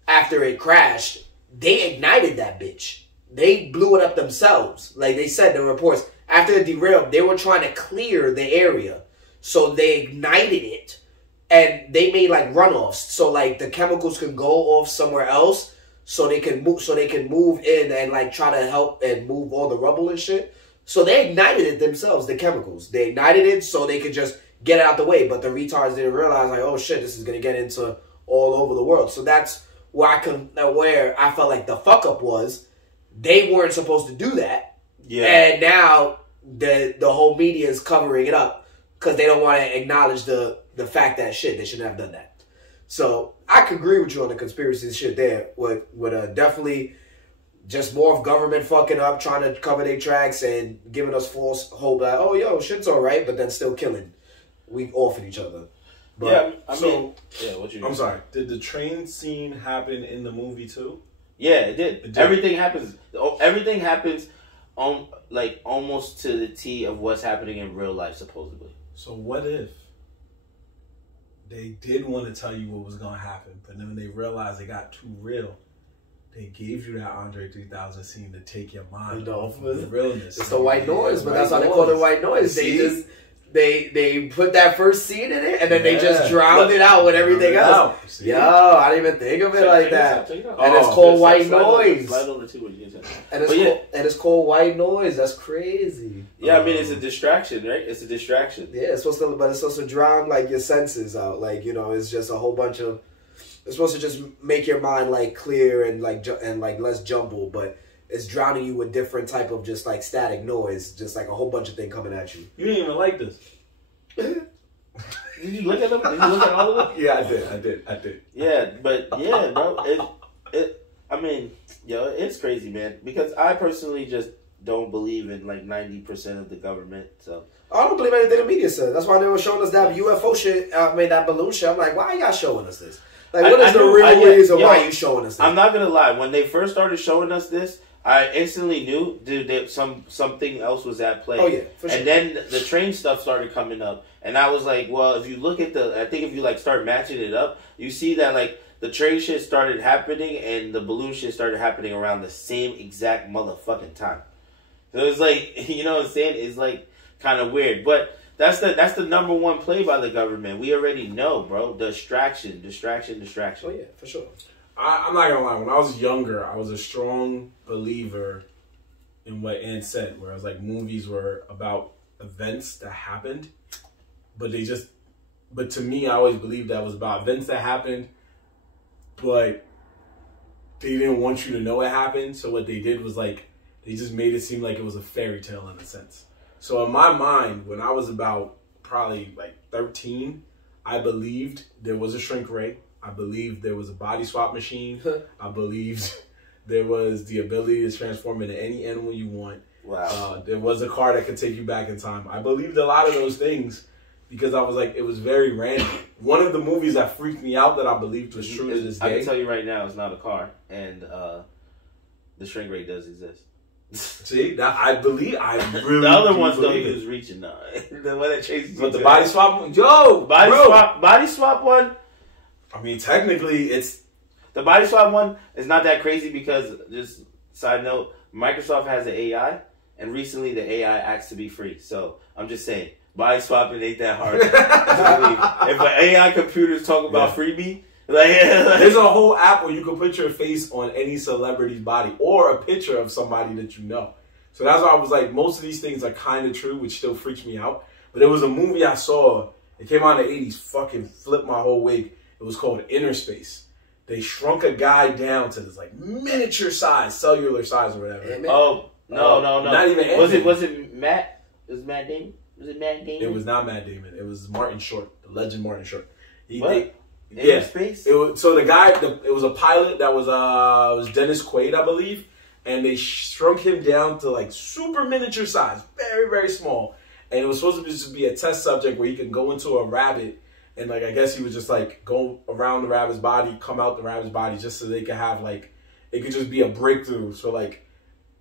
after it crashed. They ignited that bitch. They blew it up themselves. Like they said, the reports, after it derailed, they were trying to clear the area. So they ignited it and they made like runoffs. So like the chemicals can go off somewhere else so they can move in and like try to help and move all the rubble and shit. So they ignited it themselves, the chemicals. They ignited it so they could just get it out the way. But the retards didn't realize like, oh shit, this is going to get into all over the world. So that's where I felt like the fuck up was. they weren't supposed to do that. Yeah. And now the whole media is covering it up because they don't want to acknowledge the fact that shit, they shouldn't have done that. So I could agree with you on the conspiracy shit there. With definitely just more of government fucking up, trying to cover their tracks and giving us false hope that, oh, yo, shit's all right, but then still killing. We off at each other. But, yeah, I mean, what you? I'm sorry. Did the train scene happen in the movie too? Yeah, it did. Everything happens. Everything happens, like almost to the T of what's happening in real life, supposedly. So what if they did want to tell you what was going to happen, but then when they realized it got too real, they gave you that Andre 3000 scene to take your mind off of the realness. It's the white noise, but that's why they call it white noise. They just they put that first scene in it, and then they just drowned it out with everything else. Yo, I didn't even think of it like that. And it's called white noise. And it's called white noise. That's crazy. Yeah, I mean, it's a distraction, right? It's a distraction. Yeah, it's supposed to drown like your senses out. Like, you know, it's just a whole bunch of. It's supposed to just make your mind like clear and like less jumbled, but it's drowning you with different type of just like static noise, just like a whole bunch of things coming at you. You didn't even like this. Did you look at them? Did you look at all of them? Yeah, I did. Yeah, but yeah, bro, I mean, yo, it's crazy, man. Because I personally just don't believe in like 90% of the government. So I don't believe anything the media said. That's why they were showing us that UFO shit. That balloon shit. I'm like, why are y'all showing us this? Like, what is the real reason why you showing us this? I'm not gonna lie. When they first started showing us this, I instantly knew that something else was at play. Oh yeah, for sure. And then the train stuff started coming up, and I was like, well, if you look at I think if you like start matching it up, you see that like the train shit started happening and the balloon shit started happening around the same exact motherfucking time. So it's like, you know what I'm saying? It's like kind of weird, but. That's the number one play by the government. We already know, bro. Distraction. Oh yeah, for sure. I'm not gonna lie. When I was younger, I was a strong believer in what Ann said, where I was like, movies were about events that happened, but to me, I always believed that was about events that happened, but they didn't want you to know it happened. So what they did was like, they just made it seem like it was a fairy tale in a sense. So in my mind, when I was about probably like 13, I believed there was a shrink ray. I believed there was a body swap machine. I believed there was the ability to transform into any animal you want. Wow. There was a car that could take you back in time. I believed a lot of those things because I was like, it was very random. One of the movies that freaked me out that I believed was true to this day. I can tell you right now, it's not a car, and the shrink ray does exist. See, I really the other ones though he was reaching now. The one that chases. But the body swap, body swap one. I mean, technically, it's the body swap one is not that crazy because just side note, Microsoft has an AI, and recently the AI acts to be free. So I'm just saying, body swapping ain't that hard. If an AI computers talk about freebie. There's a whole app where you can put your face on any celebrity's body or a picture of somebody that you know. So that's why I was like, most of these things are kind of true, which still freaks me out. But there was a movie I saw. It came out in the 80s, fucking flipped my whole wig. It was called Inner Space. They shrunk a guy down to this like miniature size, cellular size or whatever. Oh, no. Not even Was it Matt? Was it Matt Damon? Was it Matt Damon? It was not Matt Damon. It was Martin Short, the legend Martin Short. Space? So the guy, it was a pilot that was Dennis Quaid, I believe, and they shrunk him down to like super miniature size, very, very small. And it was supposed to just be a test subject where he could go into a rabbit and like, I guess he would just like go around the rabbit's body, come out the rabbit's body just so they could have like, it could just be a breakthrough. So like,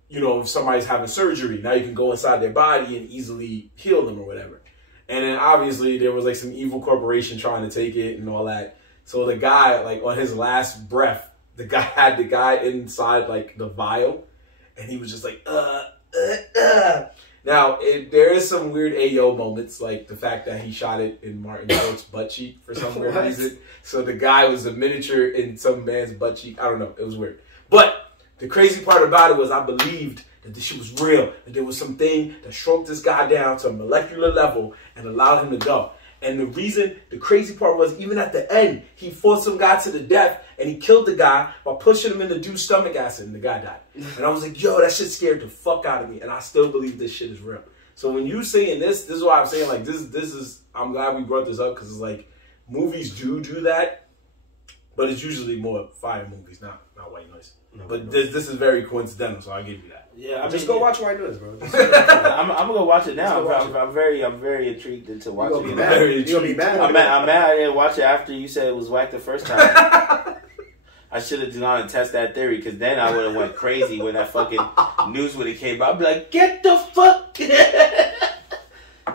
you know, if somebody's having surgery, now you can go inside their body and easily heal them or whatever. And then obviously there was like some evil corporation trying to take it and all that. So the guy, like on his last breath, the guy had the guy inside like the vial, and he was just like, Now, there is some weird Ayo moments, like the fact that he shot it in Martin Short's butt cheek for some weird reason. So the guy was a miniature in some man's butt cheek. I don't know. It was weird. But the crazy part about it was I believed that this shit was real. That there was something that shrunk this guy down to a molecular level and allowed him to go. And the crazy part was, even at the end, he fought some guy to the death, and he killed the guy by pushing him in the dude's stomach acid, and the guy died. And I was like, yo, that shit scared the fuck out of me, and I still believe this shit is real. So when you saying this is why I'm saying, like, this is, I'm glad we brought this up, because it's like, movies do that, but it's usually more fire movies, not white noise. But this is very coincidental, so I'll give you that. Yeah, I mean, just go watch White Noise, bro. I'm gonna go watch it now. I'm very intrigued into watching it. You gonna be mad? I'm mad I didn't watch it after you said it was whack the first time. I should have gone and test that theory, because then I would have went crazy when that fucking news would have came out. I'd be like, get the fuck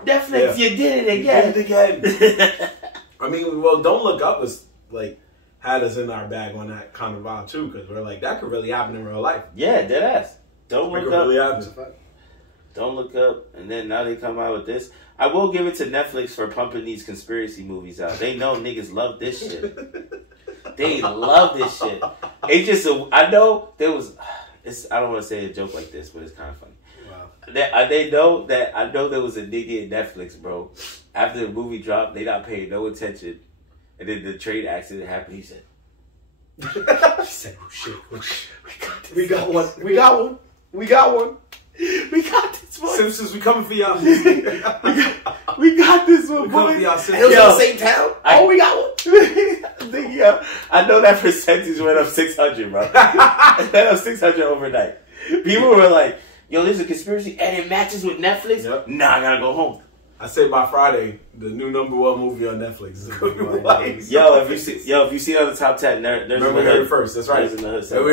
Netflix, you did it again. You did it again. I mean, well, Don't Look Up was like had us in our bag on that kind of vibe too, because we're like, that could really happen in real life. Yeah, dead ass. Don't Look Up. Really happen. Don't Look Up, and then now they come out with this. I will give it to Netflix for pumping these conspiracy movies out. They know niggas love this shit. They love this shit. It's just I know there was. I don't want to say a joke like this, but it's kind of funny. Wow. They know that I know there was a nigga in Netflix, bro. After the movie dropped, they not paying no attention, and then the train accident happened. He said, "Oh shit, we got one. We got one. We got one. We got this one. Simpsons, we coming for y'all. we got this one, boy. And it was in the same town. We got one. I know that percentage went up 600, bro. It went up 600 overnight. People were like, yo, there's a conspiracy and it matches with Netflix? Yep. Nah, I gotta go home. I say by Friday, the new #1 movie on Netflix is going to be like, if you see it on the top 10, Nerdz remember we heard it first. That's right. We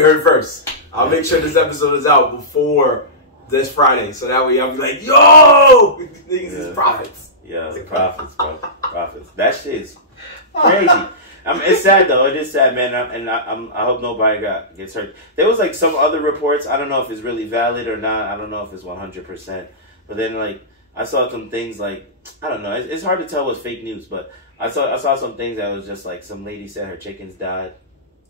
heard it first. I'll make sure this episode is out before this Friday, so that way I'll be like, yo, these niggas is prophets. Yeah, prophets, bro. Prophets. That shit is crazy. It's sad though. It is sad, man. I hope nobody gets hurt. There was like some other reports. I don't know if it's really valid or not. I don't know if it's 100%. But then like I saw some things like I don't know. It's hard to tell what's fake news, but I saw some things that was just like some lady said her chickens died.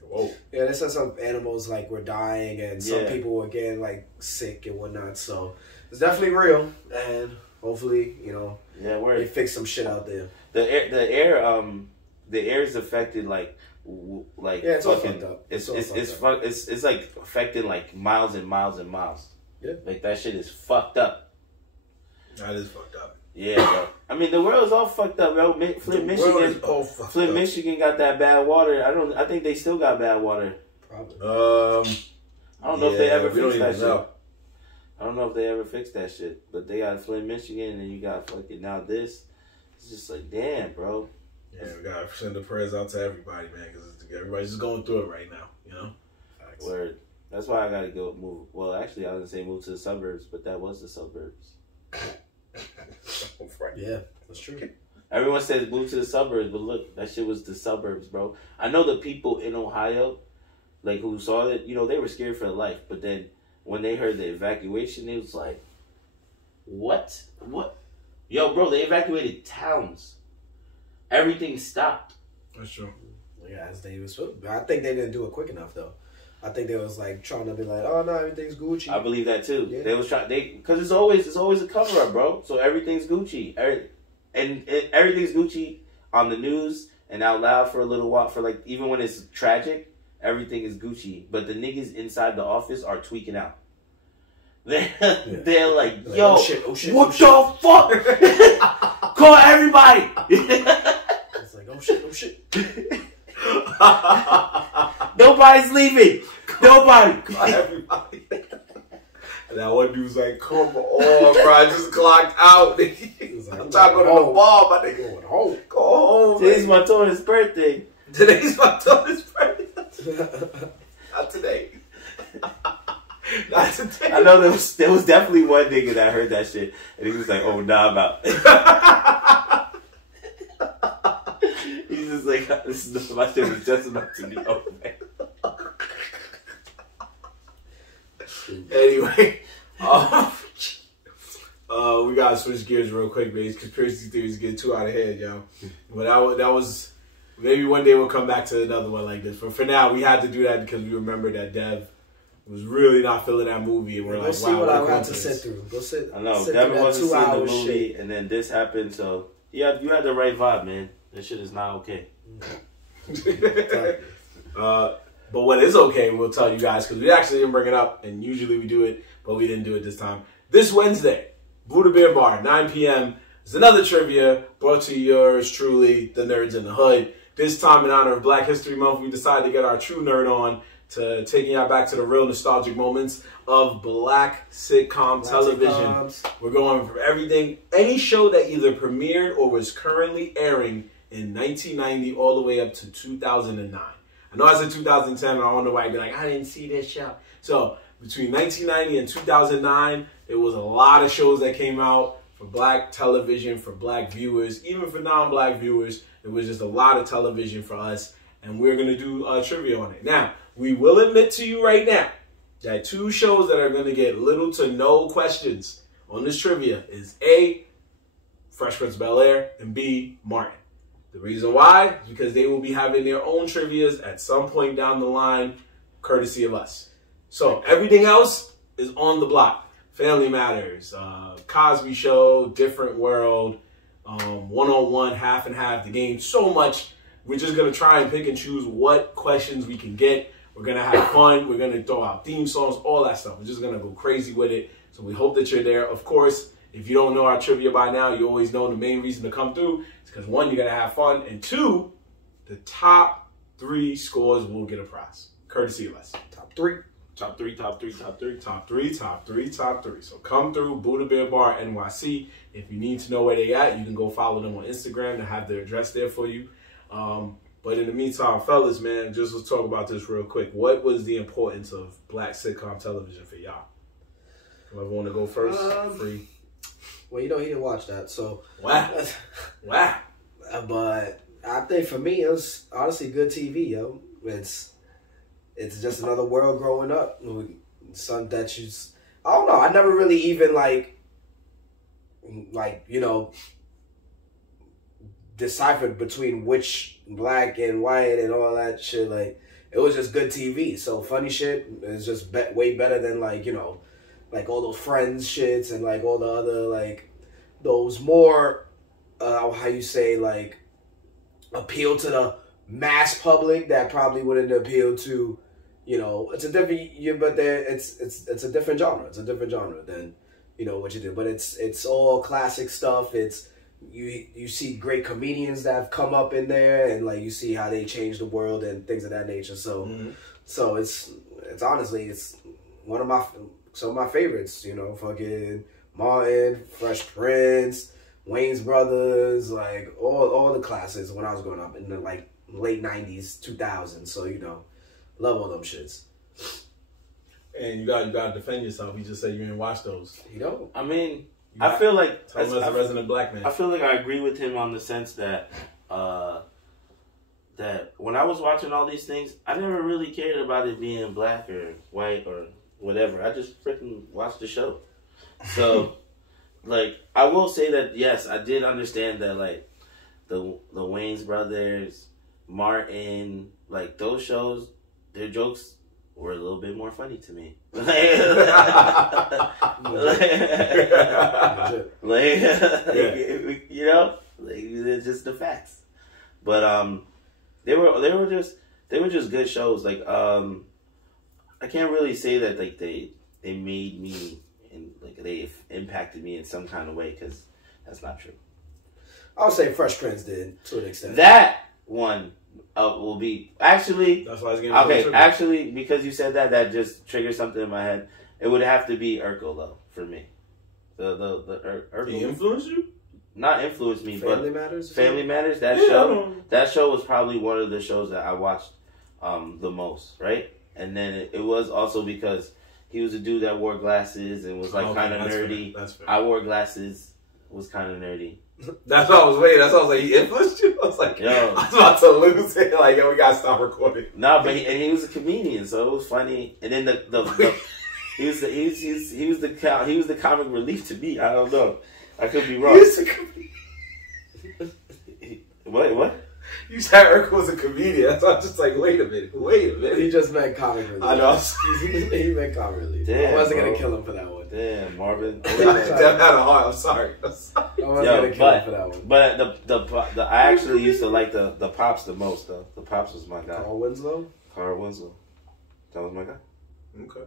Whoa. Yeah, they said some animals like were dying and some people were getting like sick and whatnot. So it's definitely real, and hopefully they fix some shit out there. The air is affected like it's all fucked up. It's like affecting like miles and miles and miles. Yeah, like that shit is fucked up. That is fucked up. Yeah, bro. I mean, the world is all fucked up, bro. Flint, Michigan got that bad water. I think they still got bad water. Probably. I don't know if they ever fixed that shit. I don't know if they ever fixed that shit. But they got Flint, Michigan, and you got fucking now this. It's just like, damn, bro. Yeah, we gotta send the prayers out to everybody, man, because everybody's just going through it right now, you know? Facts. Word. That's why I gotta go move. Well, actually, I was gonna say move to the suburbs, but that was the suburbs. Yeah, that's true. Everyone says move to the suburbs, but look, that shit was the suburbs, bro. I know the people in Ohio, like who saw it, they were scared for their life. But then when they heard the evacuation, it was like, what? Yo, bro, they evacuated towns. Everything stopped. That's true. Yeah, as they was. I think they didn't do it quick enough though. I think they was like trying to be like, oh no, everything's Gucci. I believe that too. Yeah. They was trying because it's always a cover up, bro. So everything's Gucci, everything's Gucci on the news and out loud for a little while. For like even when it's tragic, everything is Gucci. But the niggas inside the office are tweaking out. They're like, yo, oh shit, what the fuck? Call everybody. It's like, oh shit. Nobody's leaving. Nobody. Everybody. And that one dude's like, come on, bro. I just clocked out. I'm trying to go to the bar, my nigga. Going home. Go home. Today's my daughter's birthday. Not today. Not today. I know there was definitely one nigga that heard that shit. And he was like, oh, nah, I'm out. He's just like, my shit was just about to be over. Anyway, we gotta switch gears real quick, man. Conspiracy theories get too out of hand, yo. But that was maybe one day we'll come back to another one like this. But for now, we had to do that because we remember that Dev was really not feeling that movie, and we're like, see what I have to sit through. Go sit. I know sit Devin wasn't seeing the movie, shit. and then this happened, so Yeah, you had the right vibe, man. That shit is not okay. But what is okay, we'll tell you guys, because we actually didn't bring it up, and usually we do it, but we didn't do it this time. This Wednesday, Buddha Beer Bar, 9 p.m. is another trivia brought to yours truly, the Nerds in the Hood. This time, in honor of Black History Month, we decided to get our true nerd on to taking y'all back to the real nostalgic moments of black sitcom television. Sitcoms. We're going from everything, any show that either premiered or was currently airing in 1990 all the way up to 2009. I know I said 2010, and I don't know why I'd be like, I didn't see this show. So between 1990 and 2009, there was a lot of shows that came out for black television, for black viewers, even for non-black viewers. It was just a lot of television for us, and we're going to do trivia on it. Now, we will admit to you right now that 2 shows that are going to get little to no questions on this trivia is A, Fresh Prince of Bel-Air, and B, Martin. The reason why is because they will be having their own trivias at some point down the line, courtesy of us. So everything else is on the block. Family Matters, Cosby Show, Different World, 101, Half and Half, The Game, so much. We're just going to try and pick and choose what questions we can get. We're going to have fun. We're going to throw out theme songs, all that stuff. We're just going to go crazy with it. So we hope that you're there. Of course, if you don't know our trivia by now, you always know the main reason to come through. Because 1, you're going to have fun. And 2, the top 3 scores will get a prize. Courtesy of us. Top 3. Top 3, top 3, top 3. Top 3, top 3, top 3. So come through Buddha Beer Bar NYC. If you need to know where they at, you can go follow them on Instagram to have their address there for you. But in the meantime, fellas, man, just let's talk about this real quick. What was the importance of black sitcom television for y'all? Whoever want to go first? Free. Well, you know, he didn't watch that, so. Wow. Wow. But I think for me, it was honestly good TV, yo. It's just another world growing up. Something that you, I don't know. I never really even like you know, deciphered between which black and white and all that shit. Like, it was just good TV. So funny shit is just way better than like, you know, like all those Friends shits and like all the other like those more how you say, like, appeal to the mass public that probably wouldn't appeal to, you know, it's a different, but it's a different genre. It's a different genre than, you know, what you do. But it's all classic stuff. It's you see great comedians that have come up in there, and like you see how they change the world and things of that nature. So so it's honestly, it's one of some of my favorites. You know, fucking Martin, Fresh Prince, Wayne's Brothers, like all the classics when I was growing up in the like late 90s, 2000s. So, you know, love all them shits. And you got to defend yourself. You just said you didn't watch those. You know? I mean, I feel like as a resident black man, I feel like I agree with him on the sense that that when I was watching all these things, I never really cared about it being black or white or whatever. I just freaking watched the show. So, like, I will say that yes, I did understand that, like, the Wayne's Brothers, Martin, like those shows, their jokes were a little bit more funny to me. You know, like, it's just the facts. But they were just good shows. Like, I can't really say that like they made me and like they impacted me in some kind of way, because that's not true. I would say Fresh Prince did to an extent. That one will be actually. That's why I was getting okay. Actually, because you said that, that just triggered something in my head. It would have to be Urkel though for me. The Urkel. He influenced you? Not influenced me, Family but Matters. Family Matters. That show was probably one of the shows that I watched the most, right? And then it was also because he was a dude that wore glasses and was like kind of nerdy. That's fair. I wore glasses, was kind of nerdy. That's what I was waiting. That's what I was like, he influenced you? I was like, yo. I was about to lose it. Like, yo, we gotta stop recording. No, but he was a comedian, so it was funny. And then he was the comic relief to me. I don't know. I could be wrong. He was a comedian. What? You said Urkel was a comedian. So I was just like, wait a minute. He just meant comic relief. I know. He meant comic relief. Damn, I wasn't going to kill him for that one. Damn, Marvin. That had a heart. I'm sorry. I was gonna kill him for that one. But the I actually used to like the Pops the most though. The Pops was my guy. Carl Winslow. That was my guy. Okay.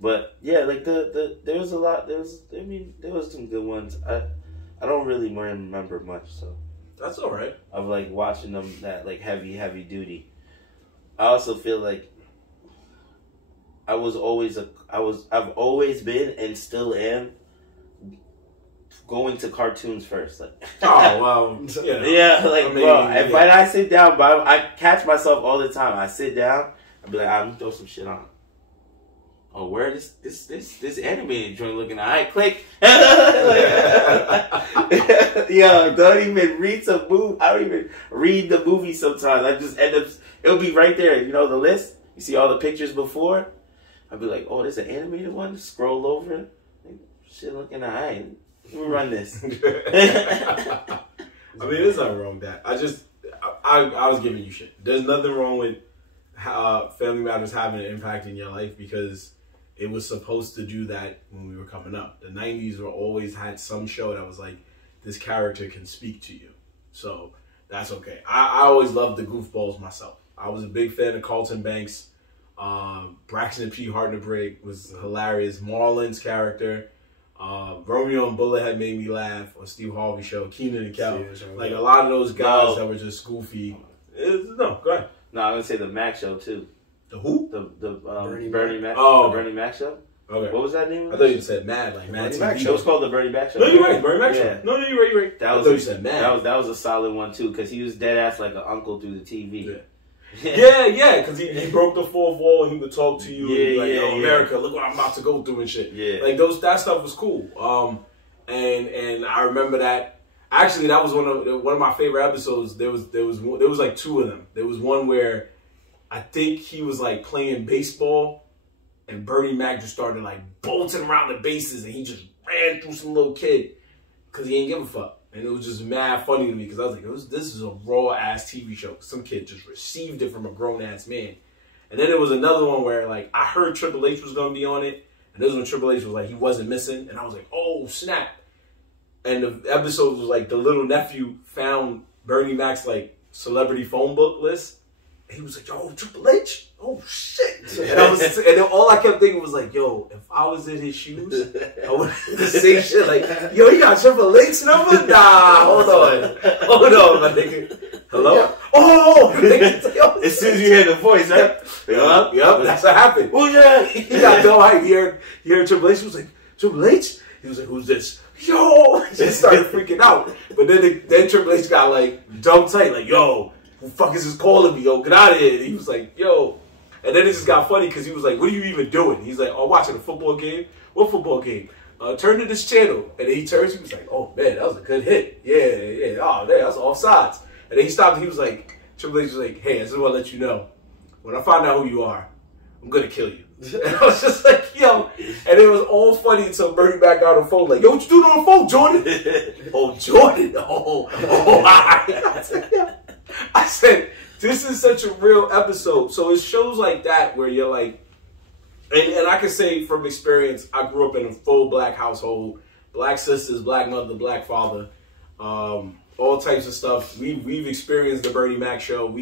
But yeah, like there was a lot. There was some good ones. I don't really remember much, so that's all right. Of like watching them that like heavy duty. I also feel like I've always been and still am going to cartoons first. Like, oh well, yeah, like I mean, bro. Yeah. If I sit down, but I catch myself all the time. I sit down, I be like, I'm gonna throw some shit on. Oh, where this animated joint looking at? I click. Yo, don't even read some movie. I don't even read the movie sometimes. I just end up. It'll be right there. You know the list. You see all the pictures before. I'll be like, oh, there's an animated one. Scroll over. Like, shit looking at. Let me run this. I mean, there's nothing wrong with that. I was giving you shit. There's nothing wrong with how Family Matters having an impact in your life because it was supposed to do that when we were coming up. The 90s were always had some show that was like, this character can speak to you. So that's okay. I always loved the goofballs myself. I was a big fan of Carlton Banks. Braxton P. Hartnebreak was hilarious. Marlon's character. Romeo and Bullethead made me laugh. On Steve Harvey show. Keenan and Kel. Like a lot of those guys that were just goofy. No, go ahead. No, I'm going to say the Mac show too. The who? The Bernie Mac. Oh, the Bernie Mac show. Okay. What was that name? I thought you said Mad, like Mad TV. It was called the Bernie Mac show. No, you're right. Bernie Mac show. No, you're right. I thought you said Mad. That was a solid one too, because he was dead ass like an uncle through the TV. Yeah, because he broke the fourth wall and he would talk to you. America, look what I'm about to go through and shit. Yeah, like that stuff was cool. And I remember that. Actually, that was one of my favorite episodes. There was like two of them. There was one where I think he was like playing baseball, and Bernie Mac just started like bolting around the bases, and he just ran through some little kid because he ain't give a fuck. And it was just mad funny to me because I was like, this is a raw ass TV show. Some kid just received it from a grown ass man. And then there was another one where like I heard Triple H was gonna be on it, and this was when Triple H was like he wasn't missing, and I was like, oh snap. And the episode was like the little nephew found Bernie Mac's like celebrity phone book list. And he was like, yo, Triple H? Oh shit. And then all I kept thinking was like, yo, if I was in his shoes, I would say shit like, yo, you got Triple H number? Nah, hold on, my nigga. Hello? Yeah. Oh! As soon as you hear the voice, right? Yep, that's what happened. Oh yeah. He got no hype. He heard Triple H. He was like, Triple H? He was like, who's this? Yo! He just started freaking out. But then Triple H got like dumb tight, like, yo, who the fuck is this calling me? Yo, get out of here. And he was like, yo. And then it just got funny because he was like, what are you even doing? He's like, oh, watching a football game? What football game? Turn to this channel. And then he turns, he was like, oh man, that was a good hit. Yeah. Oh man, that's offsides. And then he stopped and he was like, Triple H was like, hey, I just want to let you know, when I find out who you are, I'm going to kill you. And I was just like, yo. And it was all funny until Bernie back got on the phone, like, yo, what you doing on the phone, Jordan? Oh, Jordan. Oh, I said, this is such a real episode. So it shows like that where you're like, and I can say from experience, I grew up in a full black household, black sisters, black mother, black father, all types of stuff. We've experienced the Bernie Mac show.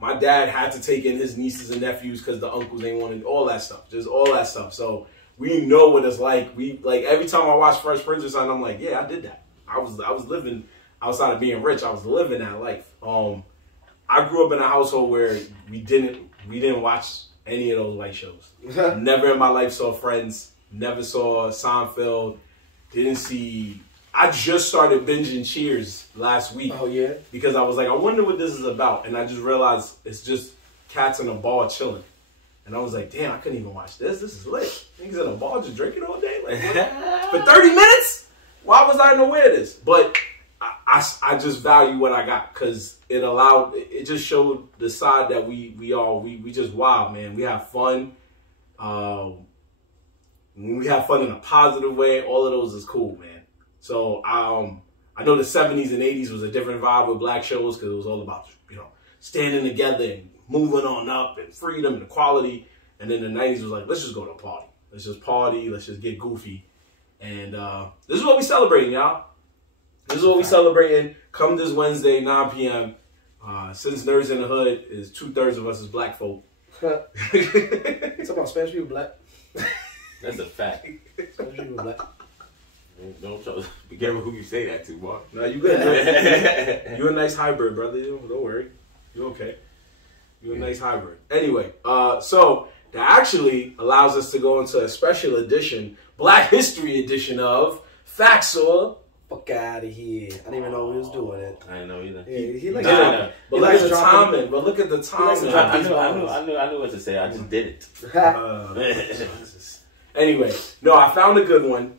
My dad had to take in his nieces and nephews because the uncles ain't wanted all that stuff. Just all that stuff. So we know what it's like. Every time I watch Fresh Prince or something, I'm like, yeah, I did that. I was living outside of being rich. I was living that life. I grew up in a household where we didn't watch any of those white shows. Never in my life saw Friends. Never saw Seinfeld. Didn't see. I just started binging Cheers last week. Oh yeah. Because I was like, I wonder what this is about, and I just realized it's just cats in a bar chilling. And I was like, damn, I couldn't even watch this. This is lit. Niggas in a bar just drinking all day, like for 30 minutes. Why was I unaware of this? But I just value what I got because it just showed the side that we just wild, man. We have fun. We have fun in a positive way. All of those is cool, man. So I know the 70s and 80s was a different vibe with black shows because it was all about, standing together and moving on up and freedom and equality. And then the 90s was like, let's just go to a party. Let's just party. Let's just get goofy. And this is what we celebrating, y'all. This is what we celebrating. Come this Wednesday, 9 p.m. Since Nerds in the Hood is 2/3 of us is black folk. It's about Spanish people black. That's a fact. Spanish people black. Don't be careful who you say that to, boy. No, you good. You a nice hybrid, brother. Don't worry. You okay. You a nice hybrid. Anyway, so that actually allows us to go into a special edition, Black History edition of Facts or... Fuck out of here. I didn't even know we was doing it. I didn't know either. Yeah, he likes But look at the timing. But look at the timing. I knew what to say. I just did it. Anyway, no, I found a good one.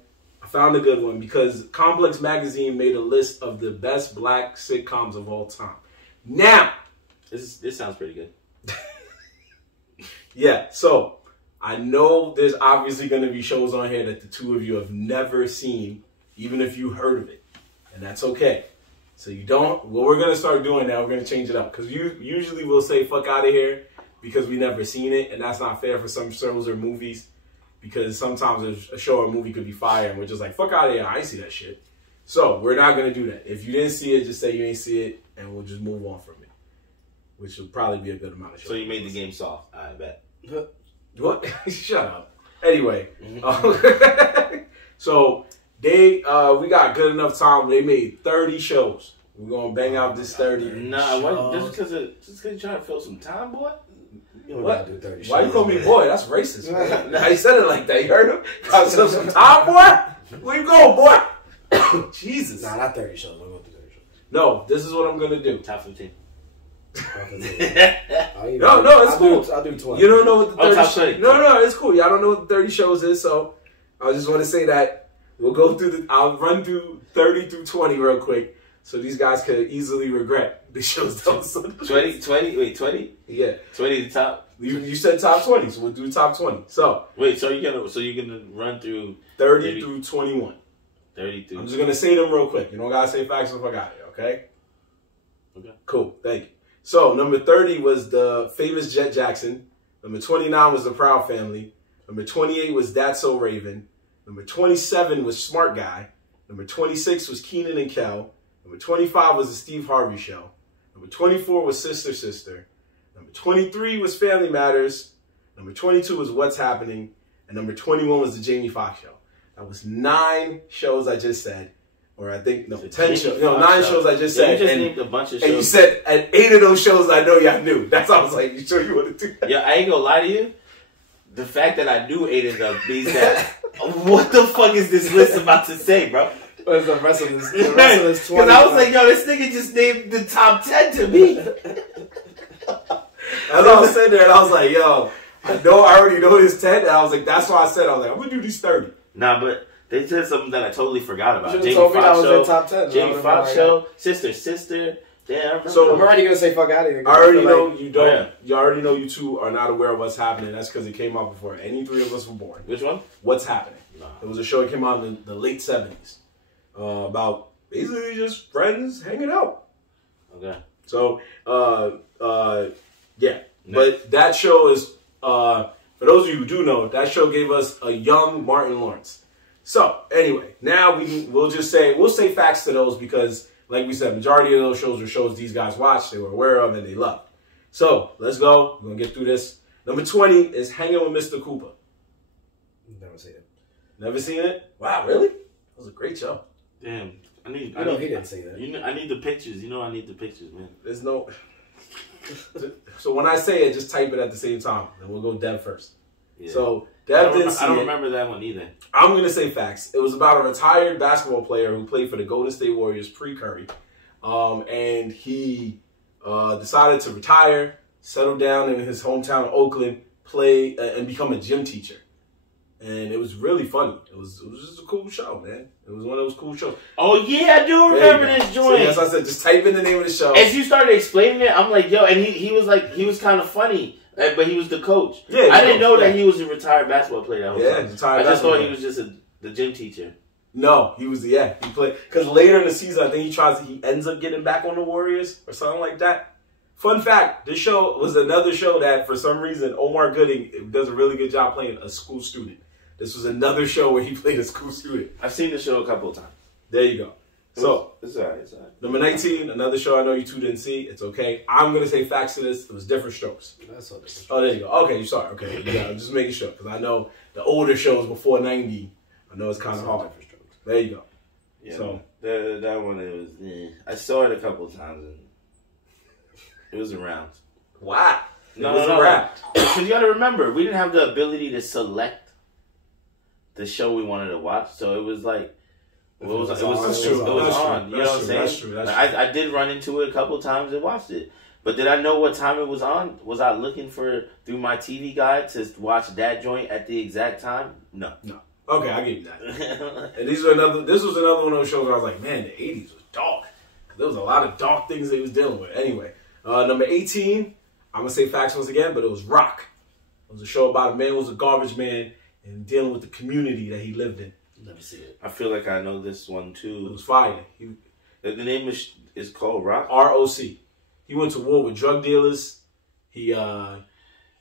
Because Complex Magazine made a list of the best black sitcoms of all time. Now, this sounds pretty good. Yeah, so I know there's obviously going to be shows on here that the two of you have never seen, even if you heard of it, and that's okay. So you don't. What we're going to start doing now, we're going to change it up, because usually we'll say fuck out of here because we never seen it, and that's not fair for some shows or movies, because sometimes a show or movie could be fire and we're just like, fuck out of here, I ain't see that shit. So we're not going to do that. If you didn't see it, just say you ain't see it, and we'll just move on from it, which will probably be a good amount of shows. So you made the game soft, I bet. What? Shut up. Anyway, so we got good enough time. They made 30 shows. We're gonna bang out this 30. Nah, just because you trying to fill some time, boy. What? Why you call me boy? That's racist. How you said it like that? You heard him? Trying to fill some time, boy. Where you going, boy? Jesus. Nah, not 30 shows. I'll go through 30 shows. No, this is what I'm gonna do. Top 15. No, it's cool. I'll do 20. You don't know what the 30 top 20. No, it's cool. Y'all don't know what the 30 shows is, so I just want to say that we'll go through I'll run through 30 through 20 real quick, so these guys could easily regret the shows. 20? Yeah. 20 the top. You said top 20, so we'll do top 20. So wait, so you're gonna run through 30 through 21. 30 through. I'm just gonna say them real quick. You don't gotta say facts if I got it, okay? Okay. Cool. Thank you. So, number 30 was the famous Jet Jackson. Number 29 was the Proud Family. Number 28 was That's So Raven. Number 27 was Smart Guy. Number 26 was Keenan and Kel. Number 25 was the Steve Harvey Show. Number 24 was Sister Sister. Number 23 was Family Matters. Number 22 was What's Happening. And number 21 was the Jamie Foxx Show. That was 9 shows I just said. Or I think, 10 shows. No, 9 shows I just said. You just named a bunch of shows. And you said, at 8 of those shows I know y'all knew. That's how I was like, you sure you want to do that? Yeah, I ain't gonna lie to you. The fact that I knew 8 of them means that, what the fuck is this list about to say, bro? What's the rest of this? The rest of this 20. Because I was like, yo, this nigga just named the top 10 to me. As I was sitting there, and I was like, yo, I already know his 10. And I was like, that's why I said, I'm going to do these 30. Nah, but they said something that I totally forgot about. Jamie Foxx Show, top 10. Jamie Foxx Show, Sister. Damn. So I'm already gonna say fuck out of here. I already know you don't. Oh, yeah. You already know you two are not aware of what's happening. That's because it came out before any 3 of us were born. Which one? What's Happening? Nah. It was a show that came out in the late 70s about basically just friends hanging out. Okay. So yeah. But that show is for those of you who do know, that show gave us a young Martin Lawrence. So anyway, now we'll say facts to those because, like we said, majority of those shows were shows these guys watched, they were aware of, and they loved. So let's go. We're gonna get through this. Number 20 is Hanging with Mr. Cooper. Never seen it. Never seen it? Wow, really? That was a great show. Damn. He didn't say that. I need the pictures. I need the pictures, man. There's no. So when I say it, just type it at the same time, and we'll go Dev first. Yeah. So Dev didn't see it. I don't remember that one either. I'm going to say facts. It was about a retired basketball player who played for the Golden State Warriors pre-Curry. And he decided to retire, settle down in his hometown of Oakland, play and become a gym teacher. And it was really funny. It was just a cool show, man. It was one of those cool shows. Oh, yeah, I do remember this joint. So, yes, I said, just type in the name of the show. As you started explaining it, I'm like, yo, and he was kind of funny. But he was the coach. Yeah, I didn't know that he was a retired basketball player. I just thought he was just the gym teacher. No, he was. Yeah, he played because later in the season, I think he ends up getting back on the Warriors or something like that. Fun fact: this show was another show that for some reason Omar Gooding does a really good job playing a school student. This was another show where he played a school student. I've seen the show a couple of times. There you go. So, it's all right. It's all right. Number 19, another show I know you two didn't see. It's okay. I'm going to say facts to this. It was different strokes. That's all different. Oh, there you go. Okay, you're sorry. Okay, yeah, I'm just making sure. Because I know the older shows before 90, I know it's kind of hard. There you go. Yeah, so that one, it was, I saw it a couple of times, and it was around. Wow. No. Because you got to remember, we didn't have the ability to select the show we wanted to watch. So it was like, it was on. You know what I'm saying? That's true. I did run into it a couple of times and watched it. But did I know what time it was on? Was I looking through my TV guide to watch that joint at the exact time? No. Okay, I give you that. And this was another one of those shows where I was like, man, the 80s was dark. There was a lot of dark things they was dealing with. Anyway, number 18, I'm going to say facts once again, but it was Rock. It was a show about a man who was a garbage man and dealing with the community that he lived in. Let me see it. I feel like I know this one too. It was fire. The name is called Rock? R.O.C. He went to war with drug dealers. He vowed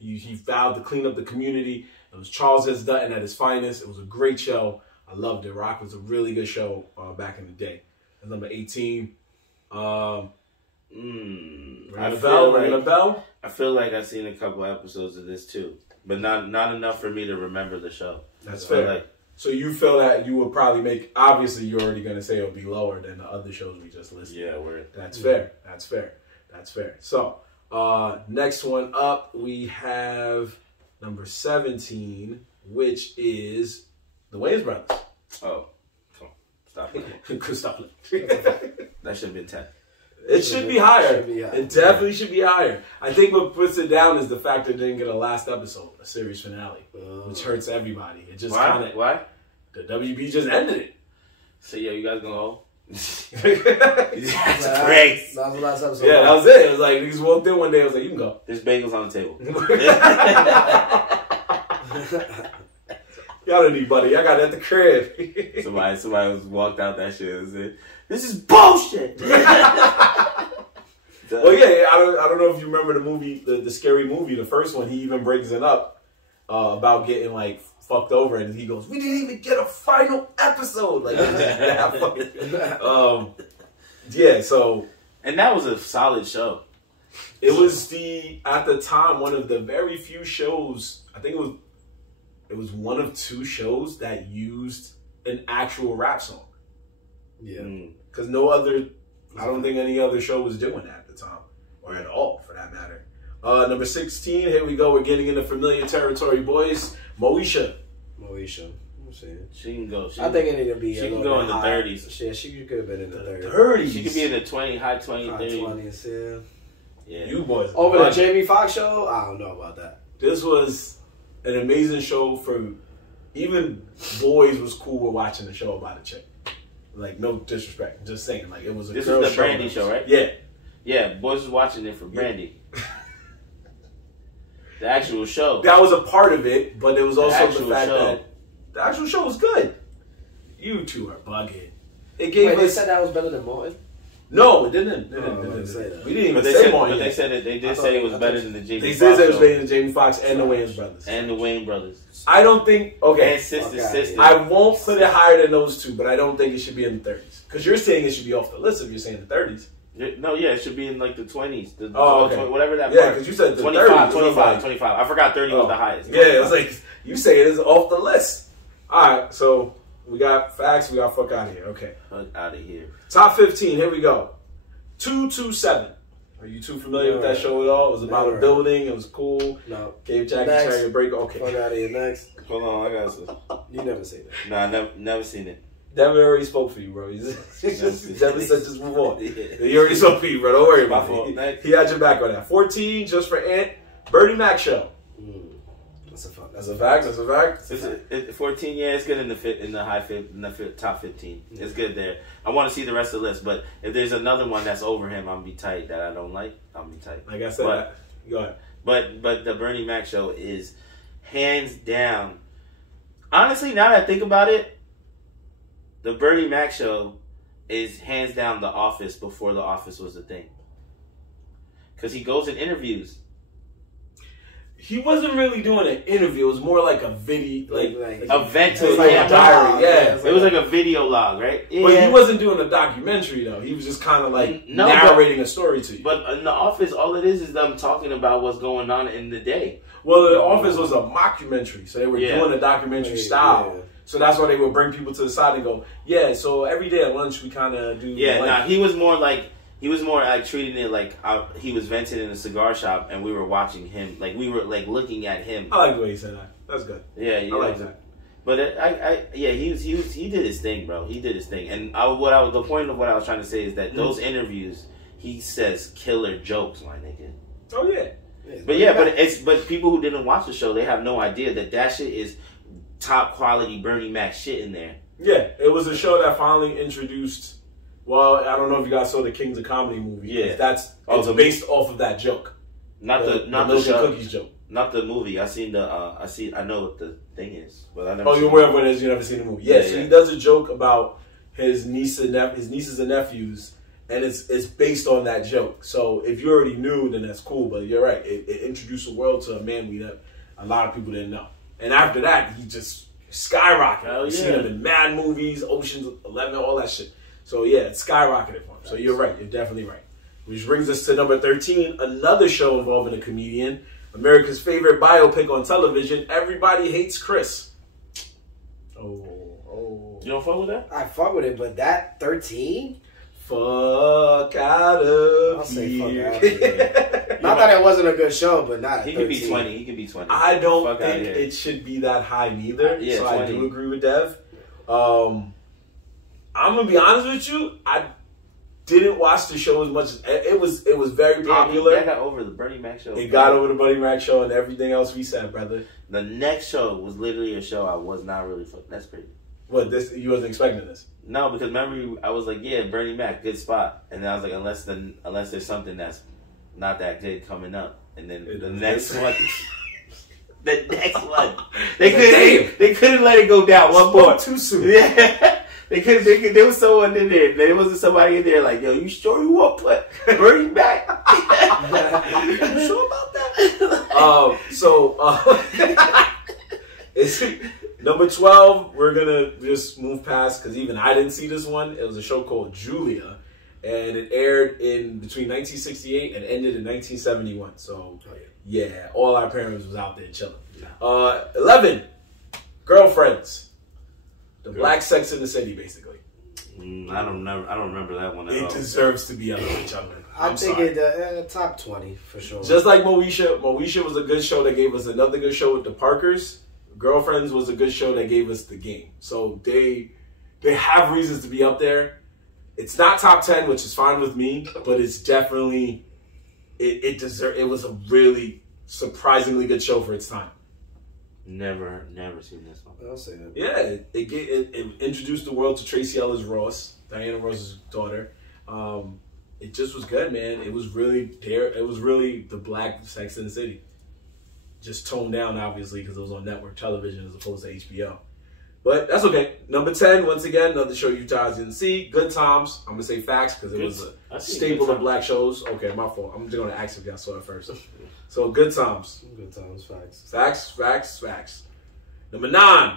to clean up the community. It was Charles S. Dutton at his finest. It was a great show. I loved it. Rock was a really good show back in the day. And number 18. Ring a bell? I feel like I've seen a couple episodes of this too. But not enough for me to remember the show. That's fair. So you feel that you would probably make, obviously you're already going to say it'll be lower than the other shows we just listed. Yeah, That's fair. So, next one up, we have number 17, which is the Wayans Brothers. Oh, come on. Stop it. Stop it. That should have been 10. It should be higher. It definitely should be higher. I think what puts it down is the fact that it didn't get a last episode, a series finale, which hurts everybody. It just kind of... Why? The WB just ended it. So, you guys gonna hold? That's great. That was the last episode. Yeah, that was it. It was like, niggas walked in one day, I was like, you can go. There's bagels on the table. Y'all don't need buddy. I got it at the crib. somebody walked out that shit and said, "This is bullshit." Well, yeah, I don't know if you remember the movie, the scary movie, the first one. He even brings it up about getting like fucked over, and he goes, "We didn't even get a final episode." Like, yeah. So, and that was a solid show. It was at the time one of the very few shows. I think it was one of two shows that used an actual rap song. Yeah. Because I don't think any other show was doing that at the time. Or at all, for that matter. Number 16, here we go. We're getting into familiar territory, boys. Moesha. I'm saying. She can go. I think it need to be She can go in the 30s. Yeah, she could have been in the 30s. She could be in the high 20s, 20s, yeah. You boys. Over the Jamie Foxx show? I don't know about that. This was an amazing show for even boys was cool with watching the show about a chick. Like, no disrespect. Just saying. Like, it was a This girl was the show. Brandy show, right? Yeah. Yeah, boys was watching it for Brandy. The actual show. That was a part of it, but it was also the fact show. that the actual show was good. You two are bugging. It gave us... They said that was better than Morton? No, it didn't. They didn't say that. We didn't even say But Morton they said it. They did say it was better than the Jamie Foxx. They did say it was better than Jamie Foxx and the Wayans brothers. And the Wayne brothers. I don't think... Okay. And sister. I won't put it higher than those two, but I don't think it should be in the 30s. Because you're saying it should be off the list if you're saying the 30s. No, yeah, it should be in like the 20s. Okay. Whatever that Yeah, because you said the 25, 30s. 25. I forgot 30 was the highest. Yeah, it was like, you say it is off the list. All right, so we got facts, we got fuck out of here. Okay. Fuck out of here. Top 15, here we go. 227. Are you too familiar with that show at all? It was about a building. It was cool. No. Gave Jackie Chan a break. Okay. Fuck out of here next. Hold on, I got some. You never seen it. Nah, never seen it. Devin already spoke for you, bro. Devin said just move on. He already spoke for you, bro. Don't worry about it. He had your back on that. 14, just for Ant. Bernie Mac show. That's a fact. That's a fact. 14, yeah, it's good in the top 15. Yeah. It's good there. I want to see the rest of the list, but if there's another one that's over him, I'm gonna be tight that I don't like. I'm gonna be tight. Like I said, go ahead. But the Bernie Mac show is hands down. Honestly, now that I think about it, the Bernie Mac show is hands down The Office before The Office was a thing. Because he goes in interviews. He wasn't really doing an interview. It was more like a video, like a vent to like a a diary. Yeah, it was like a video log, right? Yeah. But he wasn't doing a documentary though. He was just kind of like narrating a story to you. But in The Office, all it is them talking about what's going on in the day. Well, The Office was a mockumentary, so they were doing a documentary style. Yeah. So that's why they would bring people to the side and go, yeah. So every day at lunch we kind of do. Yeah, like, he was more like treating it like he was venting in a cigar shop, and we were watching him, like we were like looking at him. I like the way he said that. That's good. Yeah, I like that. But he did his thing, bro. He did his thing, and the point of what I was trying to say is that those interviews, he says killer jokes, my nigga. Oh yeah. But people who didn't watch the show, they have no idea that shit is top quality Bernie Mac shit in there. Yeah, it was a show that finally introduced. Well, I don't know if you guys saw the Kings of Comedy movie. Yeah, it's based off of that joke. Not the show, cookies joke. Not the movie. I know what the thing is, but I never. Oh, you're aware of what it is? You never seen the movie? Yeah. So he does a joke about his nieces and nephews, and it's based on that joke. So if you already knew, then that's cool. But you're right. It introduced the world to a man that a lot of people didn't know. And after that, he just skyrocketed. You've seen him in mad movies, Ocean's 11, all that shit. So yeah, it skyrocketed for him. So you're right. You're definitely right. Which brings us to number 13, another show involving a comedian. America's favorite biopic on television, Everybody Hates Chris. Oh. You don't fuck with that? I fuck with it, but that 13? Fuck out of I'll say fuck out of here. Not that it wasn't a good show, but not He could be 20. He could be 20. I don't think it should be that high neither. Yeah, so 20. I do agree with Dev. I'm gonna be honest with you. I didn't watch the show as much as it was very popular. That got over the Bernie Mac show. It got over the Bernie Mac show and everything else we said, brother. The next show was literally a show I was not really fucking. That's crazy. What, this? You wasn't expecting this? No, because remember I was like, yeah, Bernie Mac, good spot, and then I was like, unless there's something that's not that good coming up, and then the next one. The next one, they couldn't let it go down one more too soon. Yeah. There was someone in there. There wasn't somebody in there like, yo, you sure you want to put Bernie back? You sure about that? It's number 12. We're gonna just move past because even I didn't see this one. It was a show called Julia, and it aired in between 1968 and ended in 1971. So yeah, all our parents was out there chilling. 11, Girlfriends. The Black Sex in the City, basically. I don't remember that one at all. It deserves to be on each other. I'm thinking the top 20 for sure. Just like Moesha. Moesha was a good show that gave us another good show with the Parkers. Girlfriends was a good show that gave us The Game. So they have reasons to be up there. It's not top 10, which is fine with me, but it's definitely it was a really surprisingly good show for its time. Never seen this one. I'll say that. Yeah, it introduced the world to Tracy Ellis Ross, Diana Ross's daughter. It just was good, man. It was really there. It was really the Black Sex in the City, just toned down, obviously, because it was on network television as opposed to HBO. But that's okay. Number 10, once again, another show you guys didn't see. Good Times. I'm gonna say facts because it was a staple of black shows. Okay, my fault. I'm just gonna ask if y'all saw it first. So Good Times. Good Times, facts. Facts. Number 9,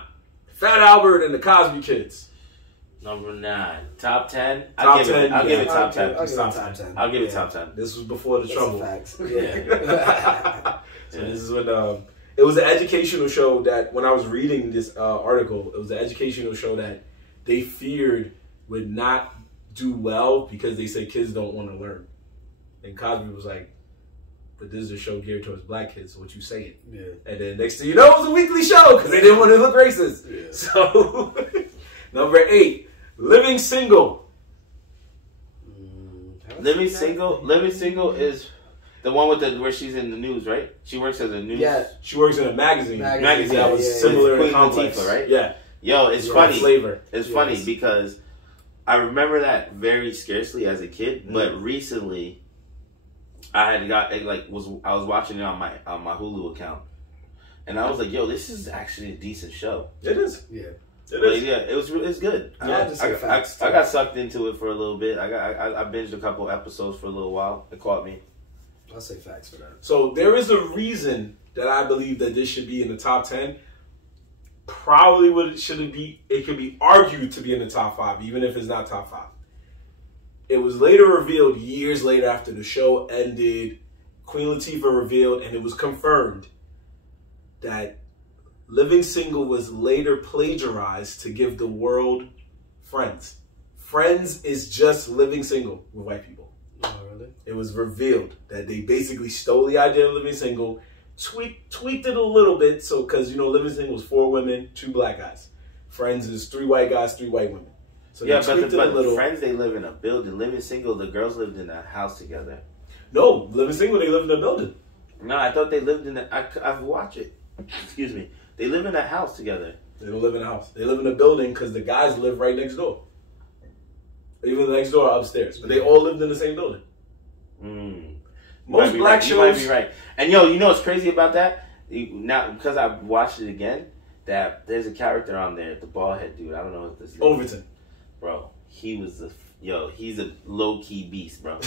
Fat Albert and the Cosby Kids. Number 9, top 10. I'll give it top 10. I'll give it top 10. This was before the trouble. Facts. Yeah. So this is when it was an educational show that when I was reading this article, it was an educational show that they feared would not do well because they said kids don't want to learn. And Cosby was like, but this is a show geared towards black kids, so what you saying? Yeah. And then next thing you know, it was a weekly show because they didn't want to look racist. Yeah. So, number 8, Living Single. Living Single is the one with where she's in the news, right? She works as a news. Yeah. She works in a magazine that was similar to Complex, right? Yeah. Yo, it's funny. Flavor. It's funny because I remember that very scarcely as a kid, but recently I was watching it on my Hulu account, and I was like, "Yo, this is actually a decent show." It is. Yeah. Yeah, it was good. Yeah, I got sucked into it for a little bit. I binged a couple episodes for a little while. It caught me. I'll say facts for that. So there is a reason that I believe that this should be in the top 10 probably it could be argued to be in the top 5, even if it's not top 5. It was later revealed, years later after the show ended, Queen Latifah revealed, and it was confirmed that Living Single was later plagiarized to give the world Friends. Friends is just Living Single with white people. Oh, really? It was revealed that they basically stole the idea of Living Single, tweaked it a little bit, so because Living Single was 4 women, 2 black guys. Friends is 3 white guys, 3 white women. So yeah, but Friends, they live in a building. Living Single, the girls lived in a house together. No, Living Single, they live in a building. No, I thought they lived in I've watched it. Excuse me. They live in a house together. They don't live in a house. They live in a building because the guys live right next door. Even the next door upstairs. But they all lived in the same building. Most black shows... You might be right. And you know what's crazy about that? Now, because I watched it again, that there's a character on there, the bald head dude. I don't know what this is. Overton. Bro, he was he's a low-key beast, bro.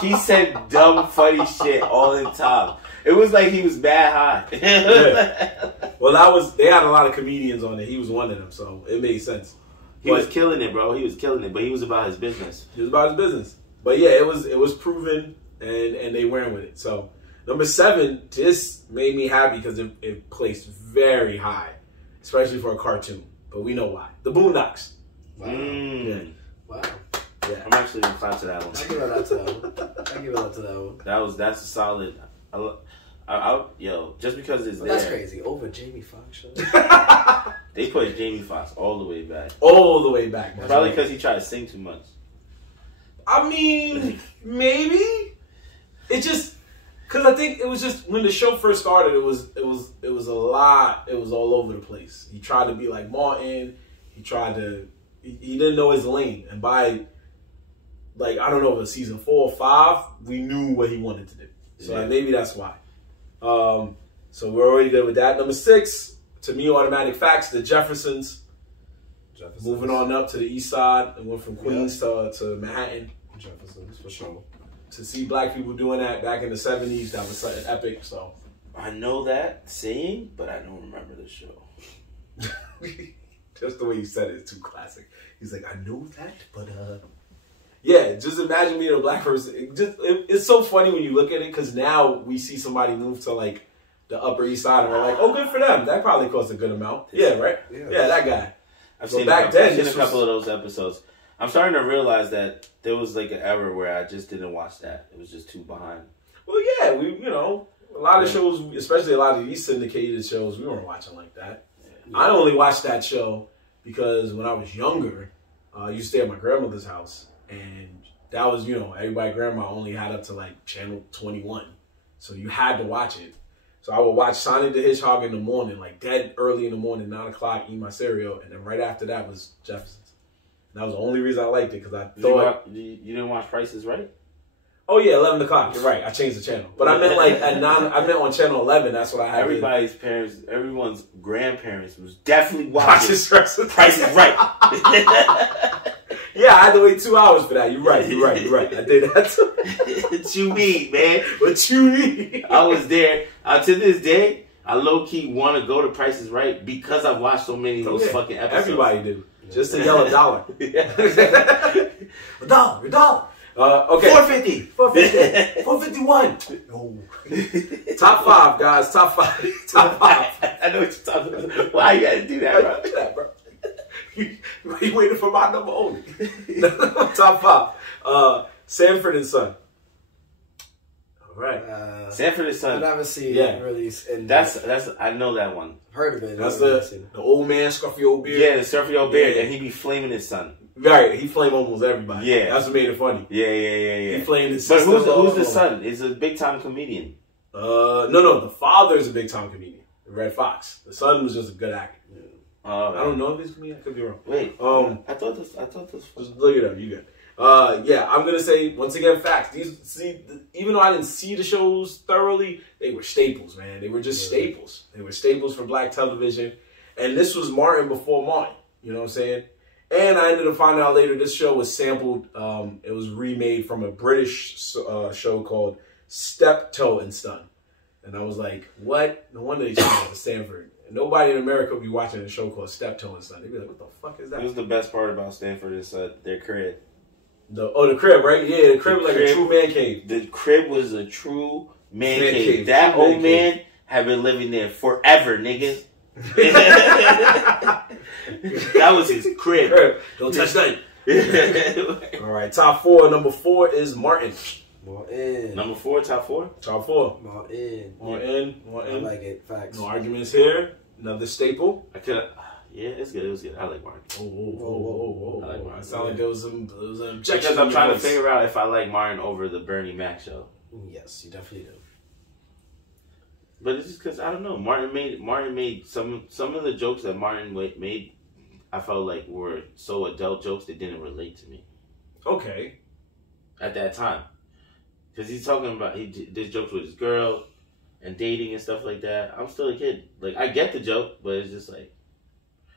He said dumb, funny shit all the time. It was like he was bad high. Yeah. Well, they had a lot of comedians on it. He was one of them, so it made sense. He was killing it, bro. He was killing it, but he was about his business. He was about his business. But yeah, it was proven, and they went with it. So number 7 just made me happy because it placed very high, especially for a cartoon. But we know why. The Boondocks. Wow. Yeah. Wow. Yeah. I'm actually inclined to that one. I give it out to that one. That's a solid. Just because it's there. That's crazy. Over Jamie Foxx show. They put Jamie Foxx all the way back. All the way back. Probably because he tried to sing too much. I mean, maybe. It just because I think it was just when the show first started, it was a lot. It was all over the place. He tried to be like Martin. He didn't know his lane, and by I don't know, season 4 or 5, we knew what he wanted to do. So maybe that's why. So we're already good with that. Number 6, to me, automatic facts, the Jeffersons. Moving on up to the east side and went from Queens to Manhattan. Jeffersons, for sure. To see black people doing that back in the 70s, that was something epic. So I know that saying, but I don't remember the show. Just the way you said it is too classic. He's like, I know that, but yeah, just imagine being a black person. It's so funny when you look at it because now we see somebody move to the Upper East Side and we're like, oh, good for them. That probably costs a good amount. Yeah, right? Yeah, that guy. I've seen a couple of those episodes. I'm starting to realize that there was an era where I just didn't watch that. It was just too behind. Well, yeah, a lot of shows, especially a lot of these syndicated shows, we weren't watching like that. Yeah. I only watched that show because when I was younger, I used to stay at my grandmother's house, and that was, everybody grandma only had up to channel 21. So you had to watch it. So I would watch Sonic the Hedgehog in the morning, dead early in the morning, 9 o'clock, eat my cereal, and then right after that was Jeffersons. And that was the only reason I liked it, because I thought... You didn't watch Price is Right? Oh yeah, 11 o'clock. You're right. I changed the channel, but I meant at 9. I meant on channel 11. That's what I had. Everyone's grandparents was definitely watching Price is Right. Yeah, I had to wait 2 hours for that. You're right. I did that too. What you mean, man? What you mean? I was there. To this day, I low key want to go to Price is Right because I've watched so many of those fucking episodes. Everybody do. Just to yell $1. $1. Okay. 450. 451. No. Top 5, guys. Top 5. Top 5. I know what you're talking about. Why you gotta do that, bro? You waiting for my number only. Top 5. Sanford and Son. All right. Sanford and Son. I've never seen it released. That's I know that one. Heard of it. That's the old man, scruffy old beard. Yeah, the scruffy old beard, and he be flaming his son. Right, he flamed almost everybody. Yeah, that's what made it funny. Yeah. He flamed his sister. But who's the son? Is a big time comedian. No. The father is a big time comedian. Red Fox. The son was just a good actor. I don't know if he's a comedian. I could be wrong. Wait. I thought this. Just look it up. You good? Yeah, I'm gonna say once again facts. Even though I didn't see the shows thoroughly, they were staples, man. They were just staples. They were staples for black television, and this was Martin before Martin. You know what I'm saying? And I ended up finding out later this show was sampled. It was remade from a British show called Steptoe and Son. And I was like, what? No wonder they changed it to Stanford. And nobody in America would be watching a show called Steptoe and Son. They'd be like, what the fuck is that? It was the best part about Stanford is their crib. The crib, right? Yeah, the crib was like a true man cave. The crib was a true man cave. That true old man had been living there forever, niggas. That was his crib. Don't touch that. All right, top 4. Number 4 is Martin. Martin. Number 4, top 4? Top 4. Martin. I like it. Facts. No arguments here. Another staple. Yeah, it's good. It was good. I like Martin. Whoa. I like Martin. It sounded like there was an objection. Because I'm trying to figure out if I like Martin over the Bernie Mac show. Yes, you definitely do. But it's just because I don't know. Martin made some of the jokes that Martin made. I felt like were so adult jokes that didn't relate to me. Okay. At that time, because he's talking about he did jokes with his girl and dating and stuff like that. I'm still a kid. Like I get the joke, but it's just like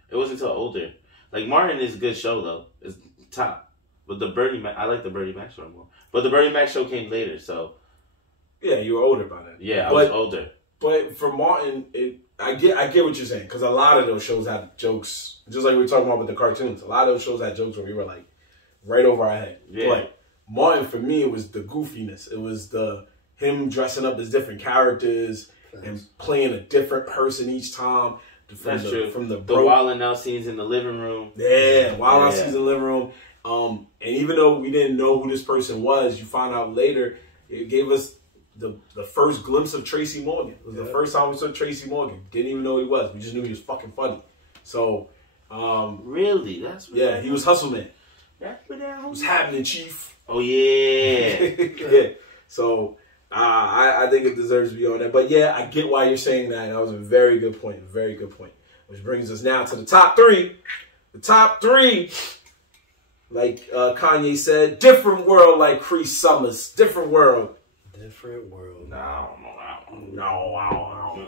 it wasn't until older. Like Martin is a good show though. It's top. But I like the Bernie Mac show more. But the Bernie Mac show came later, so yeah, you were older by then. Yeah, I was older. But for Martin, I get what you're saying, because a lot of those shows had jokes, just like we were talking about with the cartoons. A lot of those shows had jokes where we were like right over our head. Yeah. But Martin, for me, it was the goofiness. It was him dressing up as different characters and playing a different person each time. That's true. From the Wild Out scenes in the living room. Yeah, Wild Out scenes in the living room. And even though we didn't know who this person was, you find out later, it gave us the first glimpse of Tracy Morgan. It was the first time we saw Tracy Morgan. Didn't even know who he was. We just knew he was fucking funny. So, really? That's what he was Hustle Man. That's what was happening, Chief. Oh, yeah. Yeah. So, I think it deserves to be on there. But yeah, I get why you're saying that. That was a very good point. Very good point. Which brings us now to the top 3. The top 3, like Kanye said, different world like Cree Summers. Different world. Different world. No.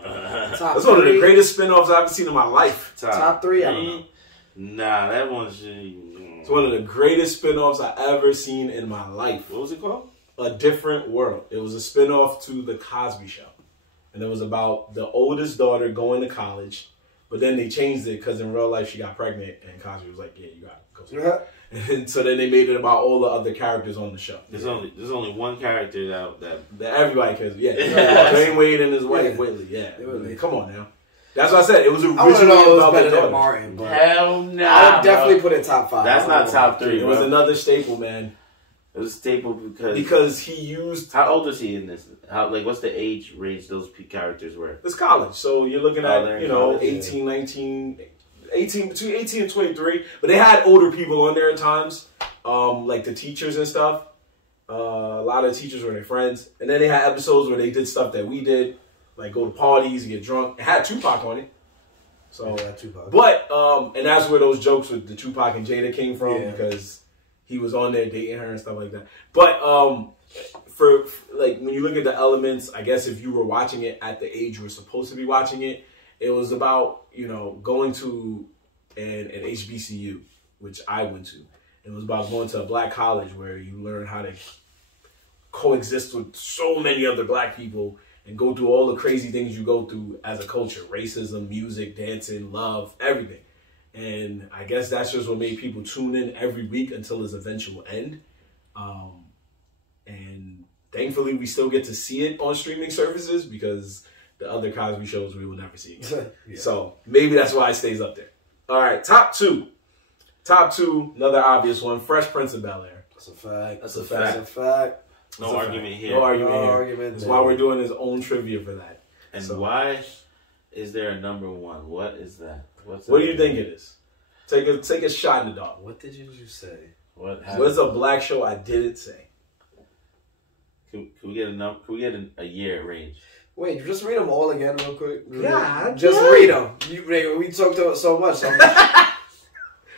That's one of the greatest spinoffs I've ever seen in my life. Top 3? I don't know. Nah, that one's... It's one of the greatest spinoffs I ever seen in my life. What was it called? A Different World. It was a spinoff to The Cosby Show. And it was about the oldest daughter going to college. But then they changed it because in real life she got pregnant. And Cosby was like, yeah, you got to go. And so then they made it about all the other characters on the show. There's only one character that everybody cares. Yeah, Dwayne Wade and his wife Whitley. Yeah, come on now. That's what I said. It was originally about better than Martin. But hell no. I would definitely put it top 5. That's not top 3. It was another staple, man. It was a staple because he used. How old is he in this? What's the age range those characters were? It's college, so you're looking at 18, 19. 18, between 18 and 23, but they had older people on there at times, like the teachers and stuff. A lot of the teachers were their friends, and then they had episodes where they did stuff that we did, like go to parties and get drunk. It had Tupac on it, so Tupac. But and that's where those jokes with the Tupac and Jada came from because he was on there dating her and stuff like that. But for like when you look at the elements, I guess if you were watching it at the age you were supposed to be watching it. It was about, going to an HBCU, which I went to. It was about going to a black college where you learn how to coexist with so many other black people and go through all the crazy things you go through as a culture. Racism, music, dancing, love, everything. And I guess that's just what made people tune in every week until its eventual end. And thankfully, we still get to see it on streaming services because the other Cosby shows we will never see again. So maybe that's why it stays up there. All right, top 2. Top 2, another obvious one, Fresh Prince of Bel-Air. That's a fact. That's a fact. That's a fact. No argument here. No argument here. That's why we're doing his own trivia for that. And why is there a number 1? What is that? What do you think it is? Take a shot in the dark. What did you just say? What's a black show I didn't say? Can we get a number? Can we get a year range? Wait, just read them all again real quick. Yeah, just read them. We talked about so much.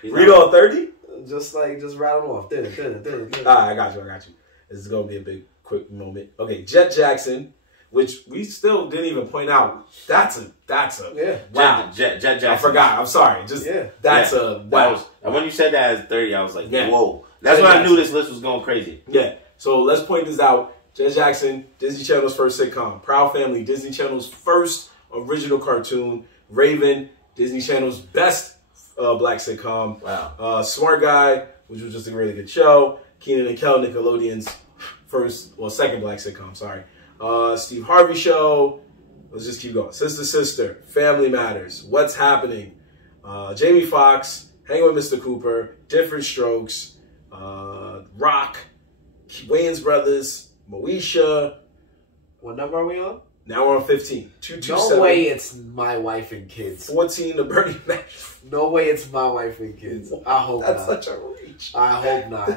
Read all 30? Just rattle them off. I got you. This is going to be a big, quick moment. Okay, Jet Jackson, which we still didn't even point out. That's a wow. Jet Jackson. I forgot. I'm sorry. That's a wow. And when you said that as 30, I was like, whoa. That's when I knew this list was going crazy. Yeah. So let's point this out. Jed Jackson, Disney Channel's first sitcom. Proud Family, Disney Channel's first original cartoon. Raven, Disney Channel's best black sitcom. Wow. Smart Guy, which was just a really good show. Keenan and Kel, Nickelodeon's second black sitcom, sorry. Steve Harvey Show. Let's just keep going. Sister Sister, Family Matters, What's Happening, Jamie Foxx, Hang with Mr. Cooper, Different Strokes, Rock, Wayans Brothers, Moesha. What number are we on? Now we're on 15. 227. No way it's My Wife and Kids. 14, The Bernie Mac. No way it's My Wife and Kids. I hope That's not. such a reach. I hope not.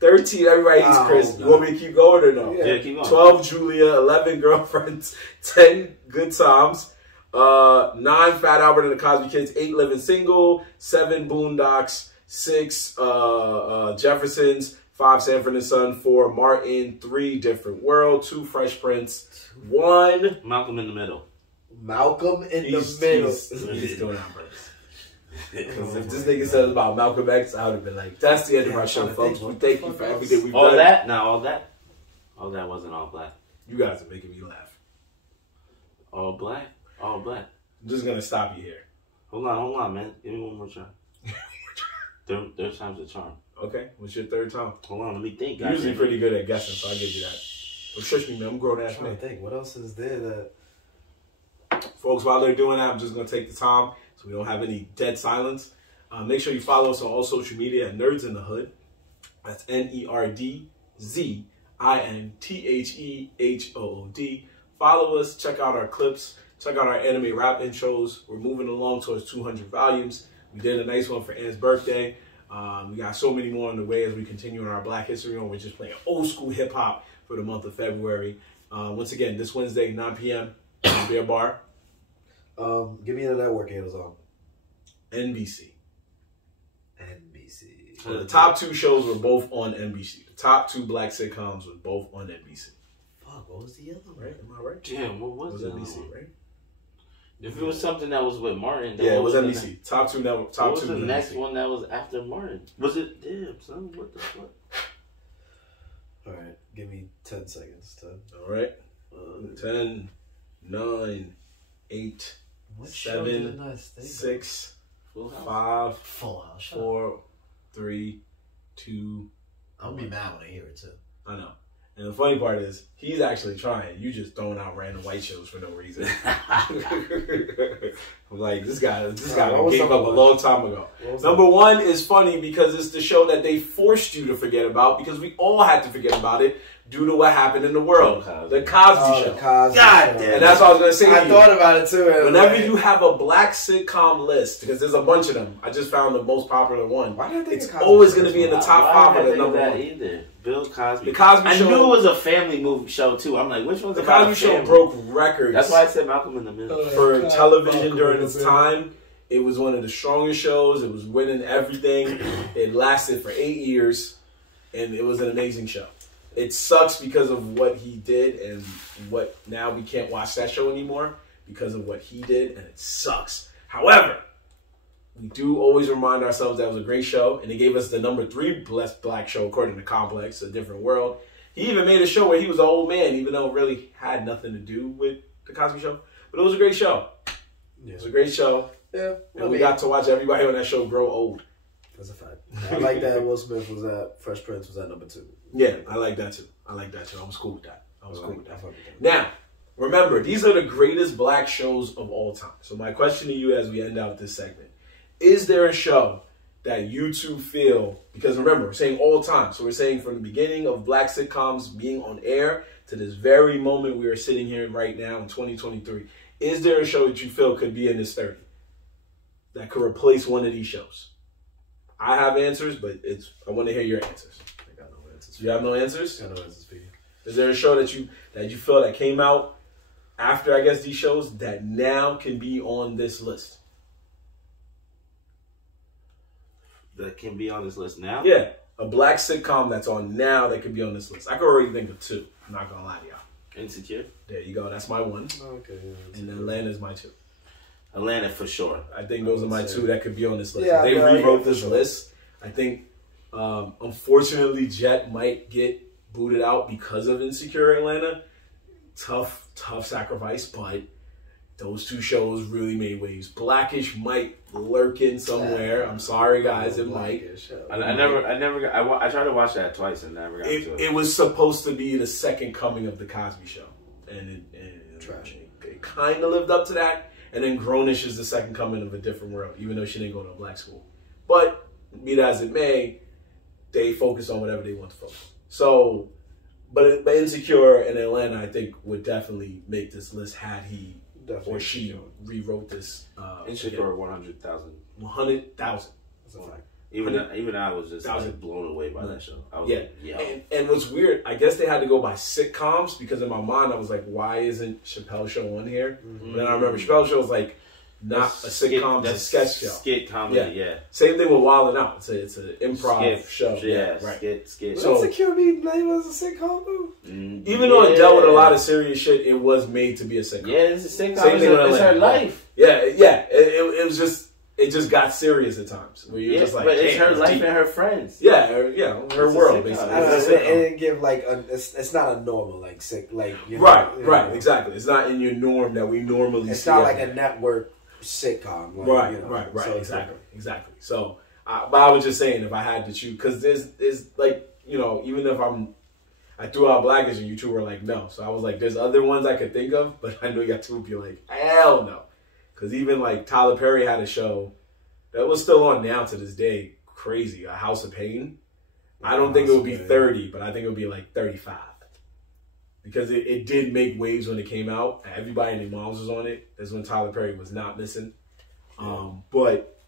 13, Everybody Hates Chris. You want me to keep going or no? Yeah, keep going. 12, Julia. 11, Girlfriends. 10, Good Times. 9, Fat Albert and the Cosby Kids. 8, Living Single. 7, Boondocks. 6, Jeffersons. 5, Sanford and Son. 4, Martin. 3, Different World. 2, Fresh Prince. 1, Malcolm in the Middle. Malcolm in the Middle. He's doing it on purpose. Because if this nigga said about Malcolm X, I would have been like, that's the end of our show, folks. We thank you for everything we've All done. that? No, all that wasn't all black. You guys are making me laugh. All black? All black. I'm just going to stop you here. Hold on, man. Give me one more try. Third time's a charm. Okay, what's your third time? Hold on, let me think. You're usually pretty good at guessing, so I'll give you that. Don't shush me, man. I'm a grown ass I'm trying man. to think. What else is there that... Folks, while they're doing that, I'm just going to take the time so we don't have any dead silence. Make sure you follow us on all social media at Nerds in the Hood. That's NERDZINTHEHOOD. Follow us. Check out our clips. Check out our anime rap intros. We're moving along towards 200 volumes. We did a nice one for Anne's birthday. We got so many more on the way as we continue on our Black History Month. We're just playing old school hip hop for the month of February. Once again, this Wednesday, 9 p.m. Beer Bar. Give me the network handles on. NBC. NBC. So the top 2 shows were both on NBC. The top 2 black sitcoms were both on NBC. Fuck, what was the other one? Right? Am I right? Damn, what was It that? was NBC, right? If it was something that was with Martin, Yeah, it was NBC. Top 2 network. Top what was 2 the next NBC. one that was after Martin? Was it? Damn, son, what the fuck? Alright, give me 10 seconds to... All right. 10, 9, 8, What show 7, did I think 6, Full House? 5, Full House. Shut up. 4, 3, 2. I'm gonna be mad when I hear it too. I know. And the funny part is, he's actually trying. You just throwing out random white shows for no reason. I'm like, this guy what was gave up number a one? long time ago. What was Number 1 is funny because it's the show that they forced you to forget about because we all had to forget about it due to what happened in the world. Cosby. The Cosby Oh, Show. the Cosby God Show. damn. And that's what I was going to say to I you. thought about it too. Whenever you have a black sitcom list, because there's a bunch of them, I just found the most popular one. Why did I think It's the Cosby always Show going to be in the was top Why 5 did or I the think number that 1. either? Bill Cosby. The Cosby I Show. knew it was a family movie show too. I'm like, which one's The about Cosby a Show family? broke records. That's why I said Malcolm in the Middle. For television during its time. It was one of the strongest shows. It was winning everything. It lasted for 8 years, and it was an amazing show. It sucks because of what he did, and what now we can't watch that show anymore because of what he did, and it sucks. However, we do always remind ourselves that was a great show, and it gave us the number 3 best black show according to Complex, A Different World. He even made a show where he was an old man, even though it really had nothing to do with the Cosby Show. But it was a great show. Yeah. It was a great show. Yeah. And we got to watch everybody on that show grow old. That's a fact. I like that Will Smith was at Fresh Prince was at number 2. Yeah, I like that too. I was cool with that. I was cool with I that. fuck with that. Now, remember, these are the greatest black shows of all time. So my question to you as we end out this segment, is there a show that you two feel, because remember, we're saying all time. So we're saying from the beginning of black sitcoms being on air to this very moment we are sitting here right now in 2023. Is there a show that you feel could be in this 30 that could replace one of these shows? I have answers, but I want to hear your answers. I got no answers. You have no answers? I got no answers for you. Is there a show that you feel that came out after, I guess, these shows that now can be on this list? That can be on this list now? Yeah, a black sitcom that's on now that could be on this list. I could already think of 2. I'm not gonna lie to y'all. Insecure? There you go. That's my 1. Okay. Yeah, And Atlanta's my 2. Atlanta for sure. I think those are my 2 that could be on this list. Yeah, If they yeah, rewrote yeah, this for sure. list, I think, unfortunately, Jet might get booted out because of Insecure Atlanta. Tough sacrifice, but those two shows really made waves. Blackish might lurk in somewhere. I'm sorry, guys, it might. I tried to watch that twice and never got to it. It was supposed to be the second coming of the Cosby Show, and it kind of lived up to that. And then Grownish is the second coming of A Different World, even though she didn't go to a black school. But be that as it may, they focus on whatever they want to focus. So, but Insecure and Atlanta, I think, would definitely make this list had he or she rewrote this. Insecure 100,000. 100,000. That's a fact. Even I was just like, blown away by that show. I was like, and what's weird, I guess they had to go by sitcoms because in my mind I was like, why isn't Chappelle Show on here? Mm-hmm. But then I remember Chappelle Show was like not a sitcom, it's a sketch show. Skit comedy, yeah. Same thing with Wild 'N Out. It's an improv show. Yeah, right. Skit. So Insecure be named as a sitcom though? Even though it dealt with a lot of serious shit, it was made to be a sitcom. Yeah, it's a sitcom. It's her life. Yeah. It was just. It just got serious at times. Where you're just like, but it's her life and her friends. Yeah, her world basically. It didn't give like it's not a normal like sick like right, exactly. It's not in your norm that we normally. It's not like a network sitcom. Like, right. Exactly. So, but I was just saying if I had to choose, because there's like even if I threw out Blackish and you two were like no, so I was like there's other ones I could think of, but I know you two would be like hell no. Because even like Tyler Perry had a show that was still on now to this day, crazy, A House of Pain. I don't think it would be 30, but I think it would be like 35. Because it did make waves when it came out. Everybody and their moms was on it. That's when Tyler Perry was not missing. But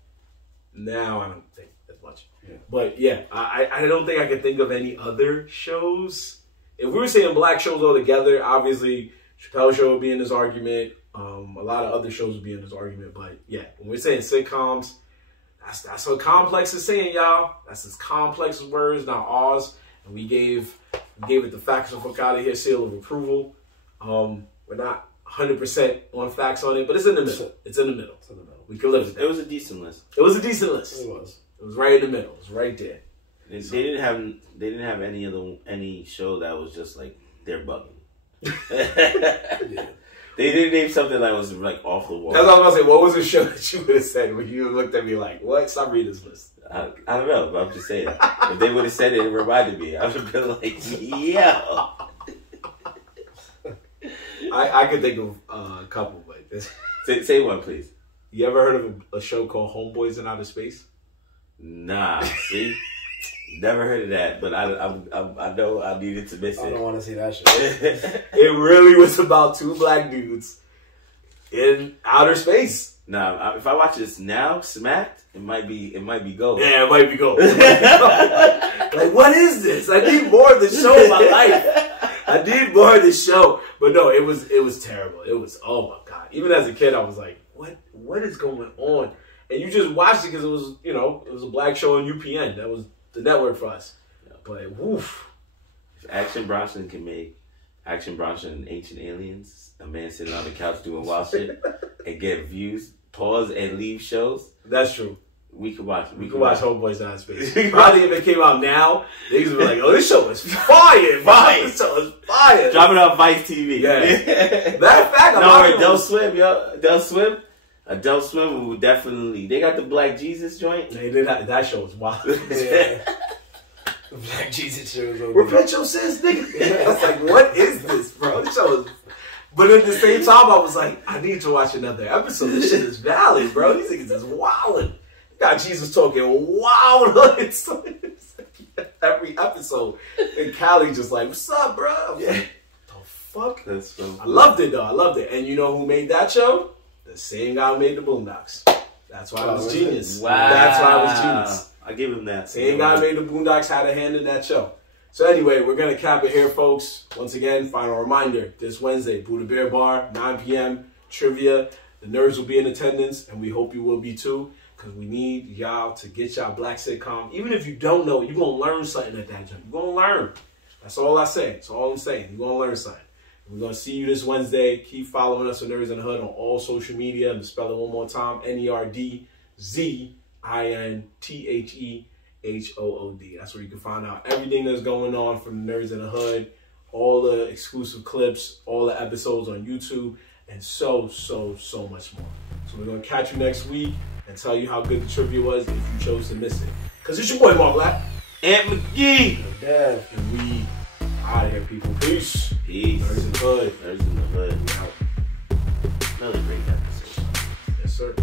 now I don't think as much. Yeah. But yeah, I don't think I could think of any other shows. If we were saying black shows altogether, obviously Chappelle Show would be in this argument. A lot of other shows would be in this argument, but yeah, when we're saying sitcoms, that's what Complex is saying, y'all. That's as complex words, not ours. And we gave it the Facts and Fuck Out of Here seal of approval. We're not 100% on facts on it, but it's in the middle. It's in the middle. We can live with that. It was a decent list. It was a decent list. It was. It was right in the middle. It was right there. They didn't have any show that was just like they're bugging. Yeah. They didn't name something that was like off the wall. That's what I was going to say. What was a show that you would have said when you looked at me like, what? Stop reading this list. I don't know, but I'm just saying. If they would have said it, it reminded me. I would have been like, yeah. I could think of a couple, but... Say one, please. You ever heard of a show called Homeboys in Outer Space? Nah, see? Never heard of that, but I know I needed to miss it. I don't want to see that show. It really was about two black dudes in outer space. Nah, if I watch this now, smacked, it might be gold. Yeah, it might be gold. Like, what is this? I need more of the show in my life. I need more of the show. But no, it was terrible. It was, oh my God. Even as a kid, I was like, what is going on? And you just watched it because it was, it was a black show on UPN. That was the network for us. But woof. If Action Bronson can make Action Bronson and Ancient Aliens, a man sitting on the couch doing wild shit, and get views, pause and leave shows. That's true. We could watch. We could watch Homeboys Down in Space. Probably if it came out now, niggas would be like, "Oh, this show is fire! This show is fire!" Drop it on Vice TV. Yeah. Matter of fact, Adult Swim, yo, Adult Swim. Adult Swim would definitely. They got the Black Jesus joint. They did that show was wild. Yeah. The Black Jesus show was over. Repent your sins, nigga. I was like, what is this, bro? This show is. But at the same time, I was like, I need to watch another episode. This shit is valid, bro. These niggas is wildin'. Got Jesus talking wild on it. So every episode, and Callie just like, "What's up, bro?" I'm like, the fuck? That's so cool. I loved it though. I loved it. And you know who made that show? The same guy who made the Boondocks. That's why I was genius. Wow. That's why I was genius. I give him that. Same guy who made the Boondocks had a hand in that show. So anyway, we're gonna cap it here, folks. Once again, final reminder: this Wednesday, Buddha Bear Bar, 9 p.m. trivia. The Nerdz will be in attendance, and we hope you will be too. Because we need y'all to get y'all black sitcom. Even if you don't know it, you're going to learn something at that joint. You're going to learn. That's all I say. That's all I'm saying. You're going to learn something. We're going to see you this Wednesday. Keep following us on Nerdz in the Hood on all social media. I'm going to spell it one more time. NERDZINTHE HOOD. That's where you can find out everything that's going on from Nerds in the Hood, all the exclusive clips, all the episodes on YouTube, and so much more. So we're going to catch you next week and tell you how good the trivia was if you chose to miss it. Because it's your boy, Mark Black. Aunt McGee. And we out of here, people. Peace. Peace. Nerds in the Hood. Nerds in the Hood. Another great episode. Yes, sir.